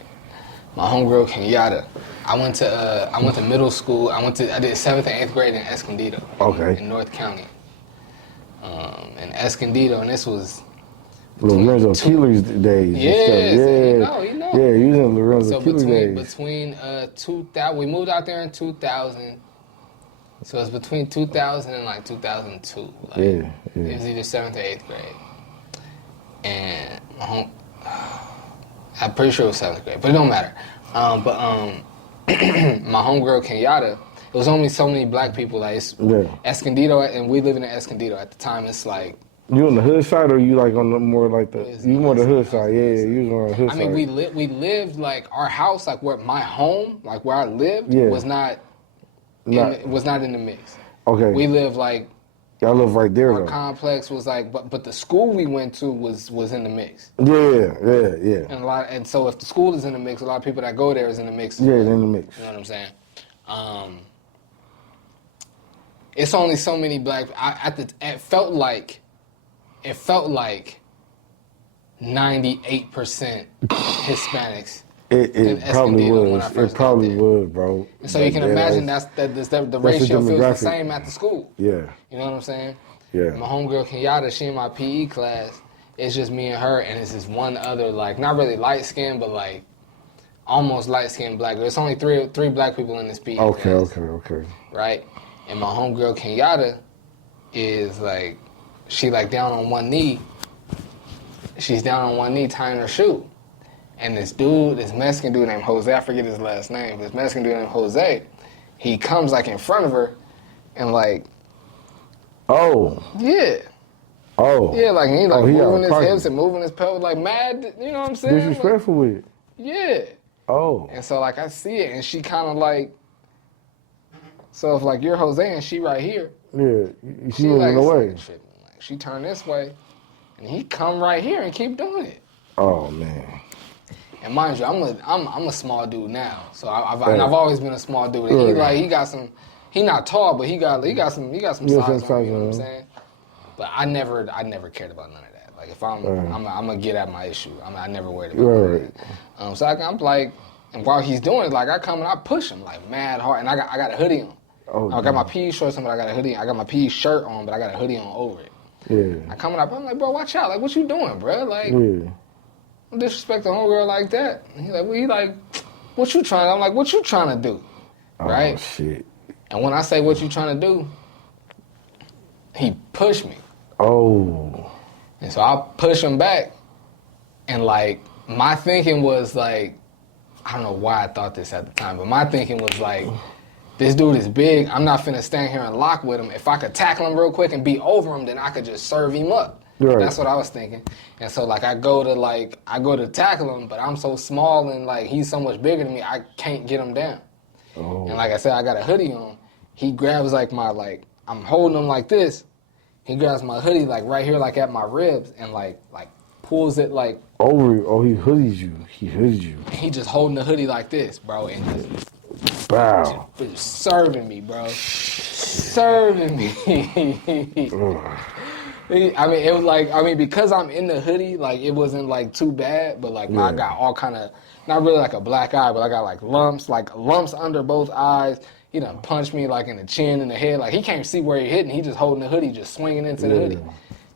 My homegirl Kenyatta. I went to middle school. I did 7th and 8th grade in Escondido. Okay. In North County. In Escondido, and this was Lorenzo Keeler's days. Yes, yeah, you know. Yeah, he was in Lorenzo Keeler's days. Between 2000, we moved out there in 2000. So it's between 2000 and like 2002. Like, yeah. It was either 7th or 8th grade. And I'm pretty sure it was 7th grade, but it don't matter. My homegirl Kenyatta, it was only so many black people. Like Escondido, and we live in Escondido at the time. It's like, you on the hood side, or you like on the more like you more the hood side? Yeah, you was on the hood side. I mean, we lived like our house, like where my home, like where I lived, was not was not in the mix. Okay. We live like. Y'all live right there, Our though. complex was like, but the school we went to was in the mix. Yeah. And so if the school is in the mix, a lot of people that go there is in the mix. Yeah, in the mix. You know what I'm saying? It's only so many black. It felt like 98% Hispanics. It probably was. It probably was, bro. And so you can imagine the ratio feels the same at the school. Yeah. You know what I'm saying? Yeah. My homegirl Kenyatta, she in my PE class. It's just me and her, and it's this one other, like, not really light skinned, but like almost light skinned black girl. It's only three black people in this PE class. Okay. Right? And my homegirl Kenyatta is like, she like down on one knee. She's down on one knee tying her shoe. And this Mexican dude named Jose, I forget his last name, but this Mexican dude named Jose, he comes like in front of her and like, oh. Yeah. Oh. Yeah, like he like he moving his hips and moving his pelvis, like mad, you know what I'm saying? Disrespectful with it. Yeah. Oh. And so like I see it and she kind of like, so if like you're Jose and she right here. Yeah, she moving away. Like, she turned this way and he come right here and keep doing it. Oh man. And mind you, I'm a small dude now, so I've always been a small dude. And he got some, he not tall, but he got some size on him, you know what I'm saying? But I never cared about none of that. Like if I'm gonna get at my issue. I never worried about that. So I'm like, and while he's doing it, like I come and I push him like mad hard, and I got a hoodie on. Oh, I got my PE shorts on, but I got a hoodie. I got my PE shirt on, but I got a hoodie on over it. Yeah. I come up, I'm like, bro, watch out! Like what you doing, bro? Like. Yeah. Don't disrespect a homegirl like that. And he like, what you trying? I'm like, what you trying to do? Right? Oh, shit. And when I say what you trying to do, he pushed me. Oh. And so I push him back. And like, my thinking was like, I don't know why I thought this at the time, but my thinking was like, this dude is big. I'm not finna stand here and lock with him. If I could tackle him real quick and be over him, then I could just serve him up. Right. That's what I was thinking. And so like I go to tackle him, but I'm so small and like he's so much bigger than me, I can't get him down. Oh. And like I said, I got a hoodie on. He grabs I'm holding him like this. He grabs my hoodie like right here, like at my ribs, and like pulls it like over. Oh, he hoodies you. He hoodies you. He just holding the hoodie like this, bro, and just serving me, bro. Serving me. It was like, because I'm in the hoodie, like, it wasn't, like, too bad, but, like, I got all kind of, not really like a black eye, but I got, like, lumps under both eyes. He done punched me, like, in the chin and the head. Like, he can't see where he hitting. He just holding the hoodie, just swinging into the hoodie,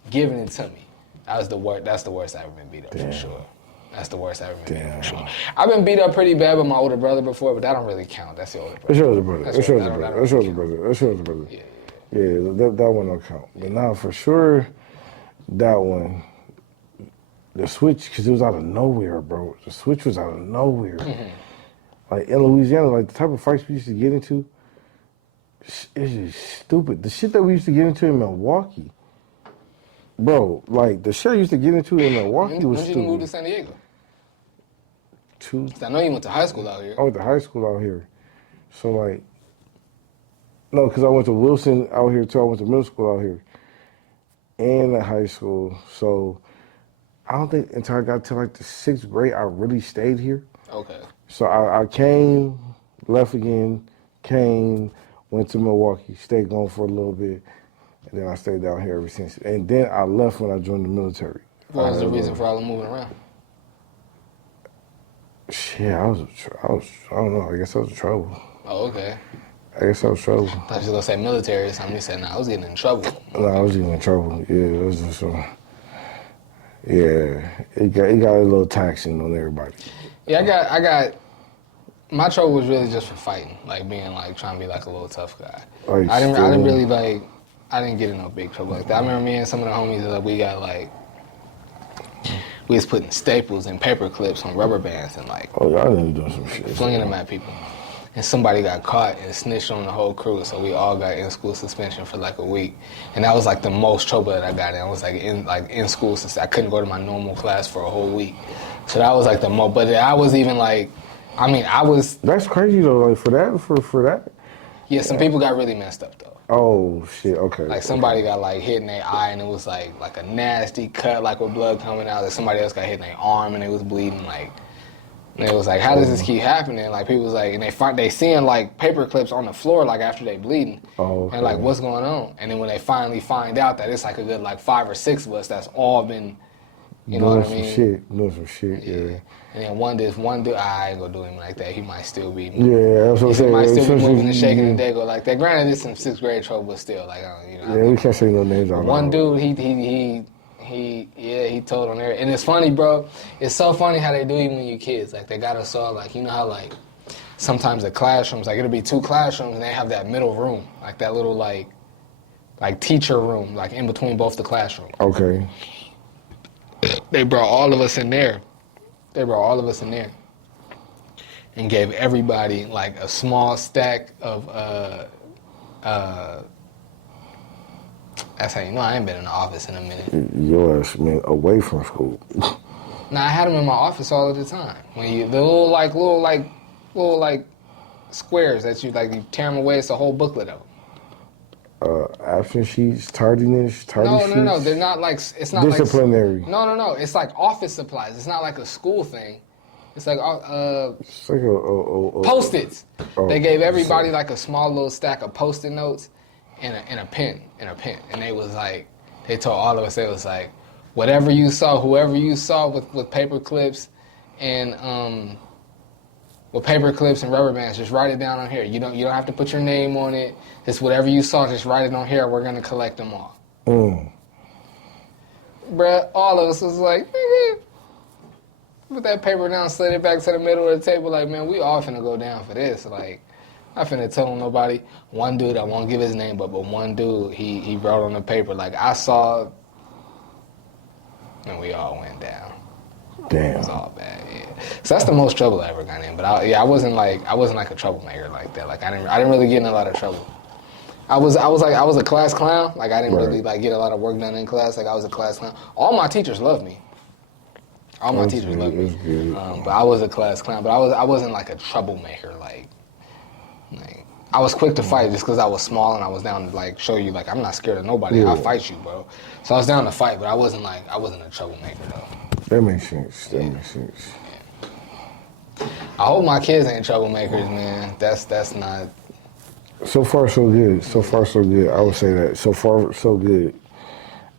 giving it to me. That's the worst I've ever been beat up, for sure. That's the worst I've ever been beat up, for sure. I've been beat up pretty bad with my older brother before, but that don't really count. That's the older brother. That's your older brother. That's your older brother. Yeah. Yeah, that one don't count. But now, for sure, that one, the switch, because it was out of nowhere, bro. The switch was out of nowhere. Mm-hmm. Like, in Louisiana, like, the type of fights we used to get into, it's just stupid. The shit that we used to get into in Milwaukee, bro, like, the shit I used to get into in Milwaukee was stupid. When did you move to San Diego? I know you went to high school out here. I went to high school out here. So, like, no, because I went to Wilson out here, too. I went to middle school out here and high school. So I don't think until I got to, like, the 6th grade, I really stayed here. Okay. So I came, left again, went to Milwaukee, stayed gone for a little bit, and then I stayed down here ever since. And then I left when I joined the military. What was the reason for all the moving around? Shit, I don't know, I guess I was in trouble. Oh, okay. I guess I was trouble. I thought you was going to say military or something. You said, I was getting in trouble. No, I was getting in trouble. Yeah, it was just it got a little taxing on everybody. Yeah, I got, my trouble was really just for fighting, like being like, trying to be like a little tough guy. Like, I didn't really like, I didn't get in no big trouble like that. I remember me and some of the homies, like, we was putting staples and paper clips on rubber bands and like, oh, y'all didn't do some shit. Flinging them at people. And somebody got caught and snitched on the whole crew, so we all got in-school suspension for like a week. And that was like the most trouble that I got in. I was like in school since I couldn't go to my normal class for a whole week. So that was like the most. But I was even like, I was. That's crazy though. Like for that, Yeah, some people got really messed up though. Oh shit. Okay. Like somebody got like hit in their eye and it was like a nasty cut, like with blood coming out. Like somebody else got hit in their arm and it was bleeding. Like, and it was like, how does this keep happening? Like people was like, and they seeing like paper clips on the floor like after they bleeding, and like what's going on? And then when they finally find out that it's like a good like 5 or 6 of us that's all been, you know what I mean? Doing some shit. Yeah. And then one dude, I ain't gonna do him like that. He might still be. Yeah, that's what I'm saying. He might still be moving and shaking and dago like that. Granted, it's some 6th grade trouble, but still, like, you know. Yeah, we can't say no names on one dude, he told on there, and it's funny, bro. It's so funny how they do even when you're kids. Like they got us all like, you know how like sometimes the classrooms, like it'll be 2 classrooms, and they have that middle room, like that little like teacher room, like in between both the classrooms. Okay. They brought all of us in there. And gave everybody like a small stack of that's how you know I ain't been in the office in a minute. Your ass man away from school. Now I had them in my office all of the time. When you the little squares that you like you tear them away, it's a whole booklet of them. Absence sheets, tardy sheets. No, they're not like it's not disciplinary. Like, no, it's like office supplies. It's not like a school thing. It's like it's like a Post-its. They gave everybody like a small little stack of Post-it notes and a pen, and they was like, they told all of us, they was like, whatever you saw, whoever you saw with paper clips and with paper clips and rubber bands, just write it down on here. You don't have to put your name on it. Just whatever you saw, just write it on here. We're gonna collect them all. Bruh, all of us was like, nigga, put that paper down, slid it back to the middle of the table. Like, man, we all finna go down for this. Like, I finna tell nobody. One dude, I won't give his name, but one dude, he wrote on the paper like, I saw, and we all went down. Damn. It was all bad, yeah. So that's the most trouble I ever got in. But I wasn't like a troublemaker like that. Like I didn't really get in a lot of trouble. I was a class clown. Like I didn't really like get a lot of work done in class. Like I was a class clown. All my teachers loved me. All my teachers loved me. But I was a class clown. But I wasn't like a troublemaker. Like I was quick to fight just because I was small and I was down to like show you like I'm not scared of nobody. I'll fight you, bro. So I was down to fight, but I wasn't a troublemaker though. That makes sense. That makes sense. Yeah. I hope my kids ain't troublemakers, man. That's not. So far, so good. So far, so good. I would say that. So far, so good.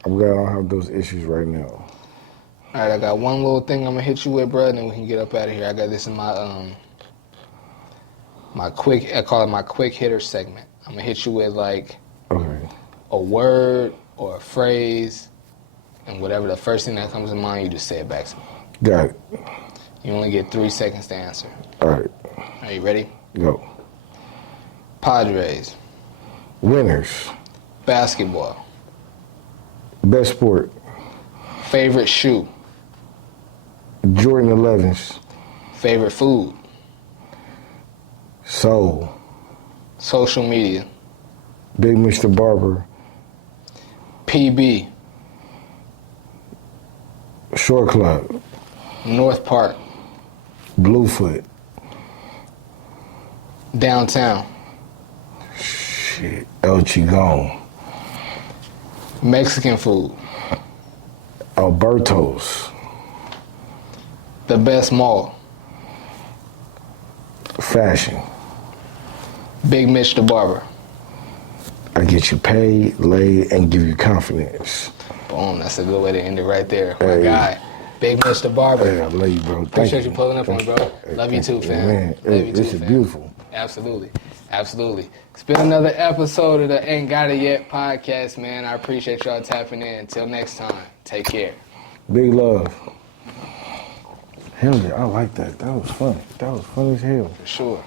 I'm glad I don't have those issues right now. All right, I got one little thing I'm gonna hit you with, bro, and then we can get up out of here. I got this in my I call it my quick hitter segment. I'm gonna hit you with like a word or a phrase, and whatever the first thing that comes to mind, you just say it back to me. Got it. You only get 3 seconds to answer. All right. Are you ready? Go. Padres. Winners. Basketball. Best sport. Favorite shoe. Jordan 11s. Favorite food. Soul. Social media. Big Mitch the Barber. PB. Short Club. North Park. Bluefoot. Downtown. Shit. El Chigon. Mexican food. Alberto's. The best mall. Fashion. Big Mitch the Barber. I get you paid, laid, and give you confidence. Boom, that's a good way to end it right there. My guy, Big Mitch the Barber. Hey, I love you, bro. Appreciate you pulling up on me, bro. Love you too, fam. Man, Love you this too, is fam. beautiful. Absolutely. It's been another episode of the Ain't Got It Yet podcast, man. I appreciate y'all tapping in. Until next time, take care. Big love. Hell yeah, I like that. That was funny. That was funny as hell. For sure.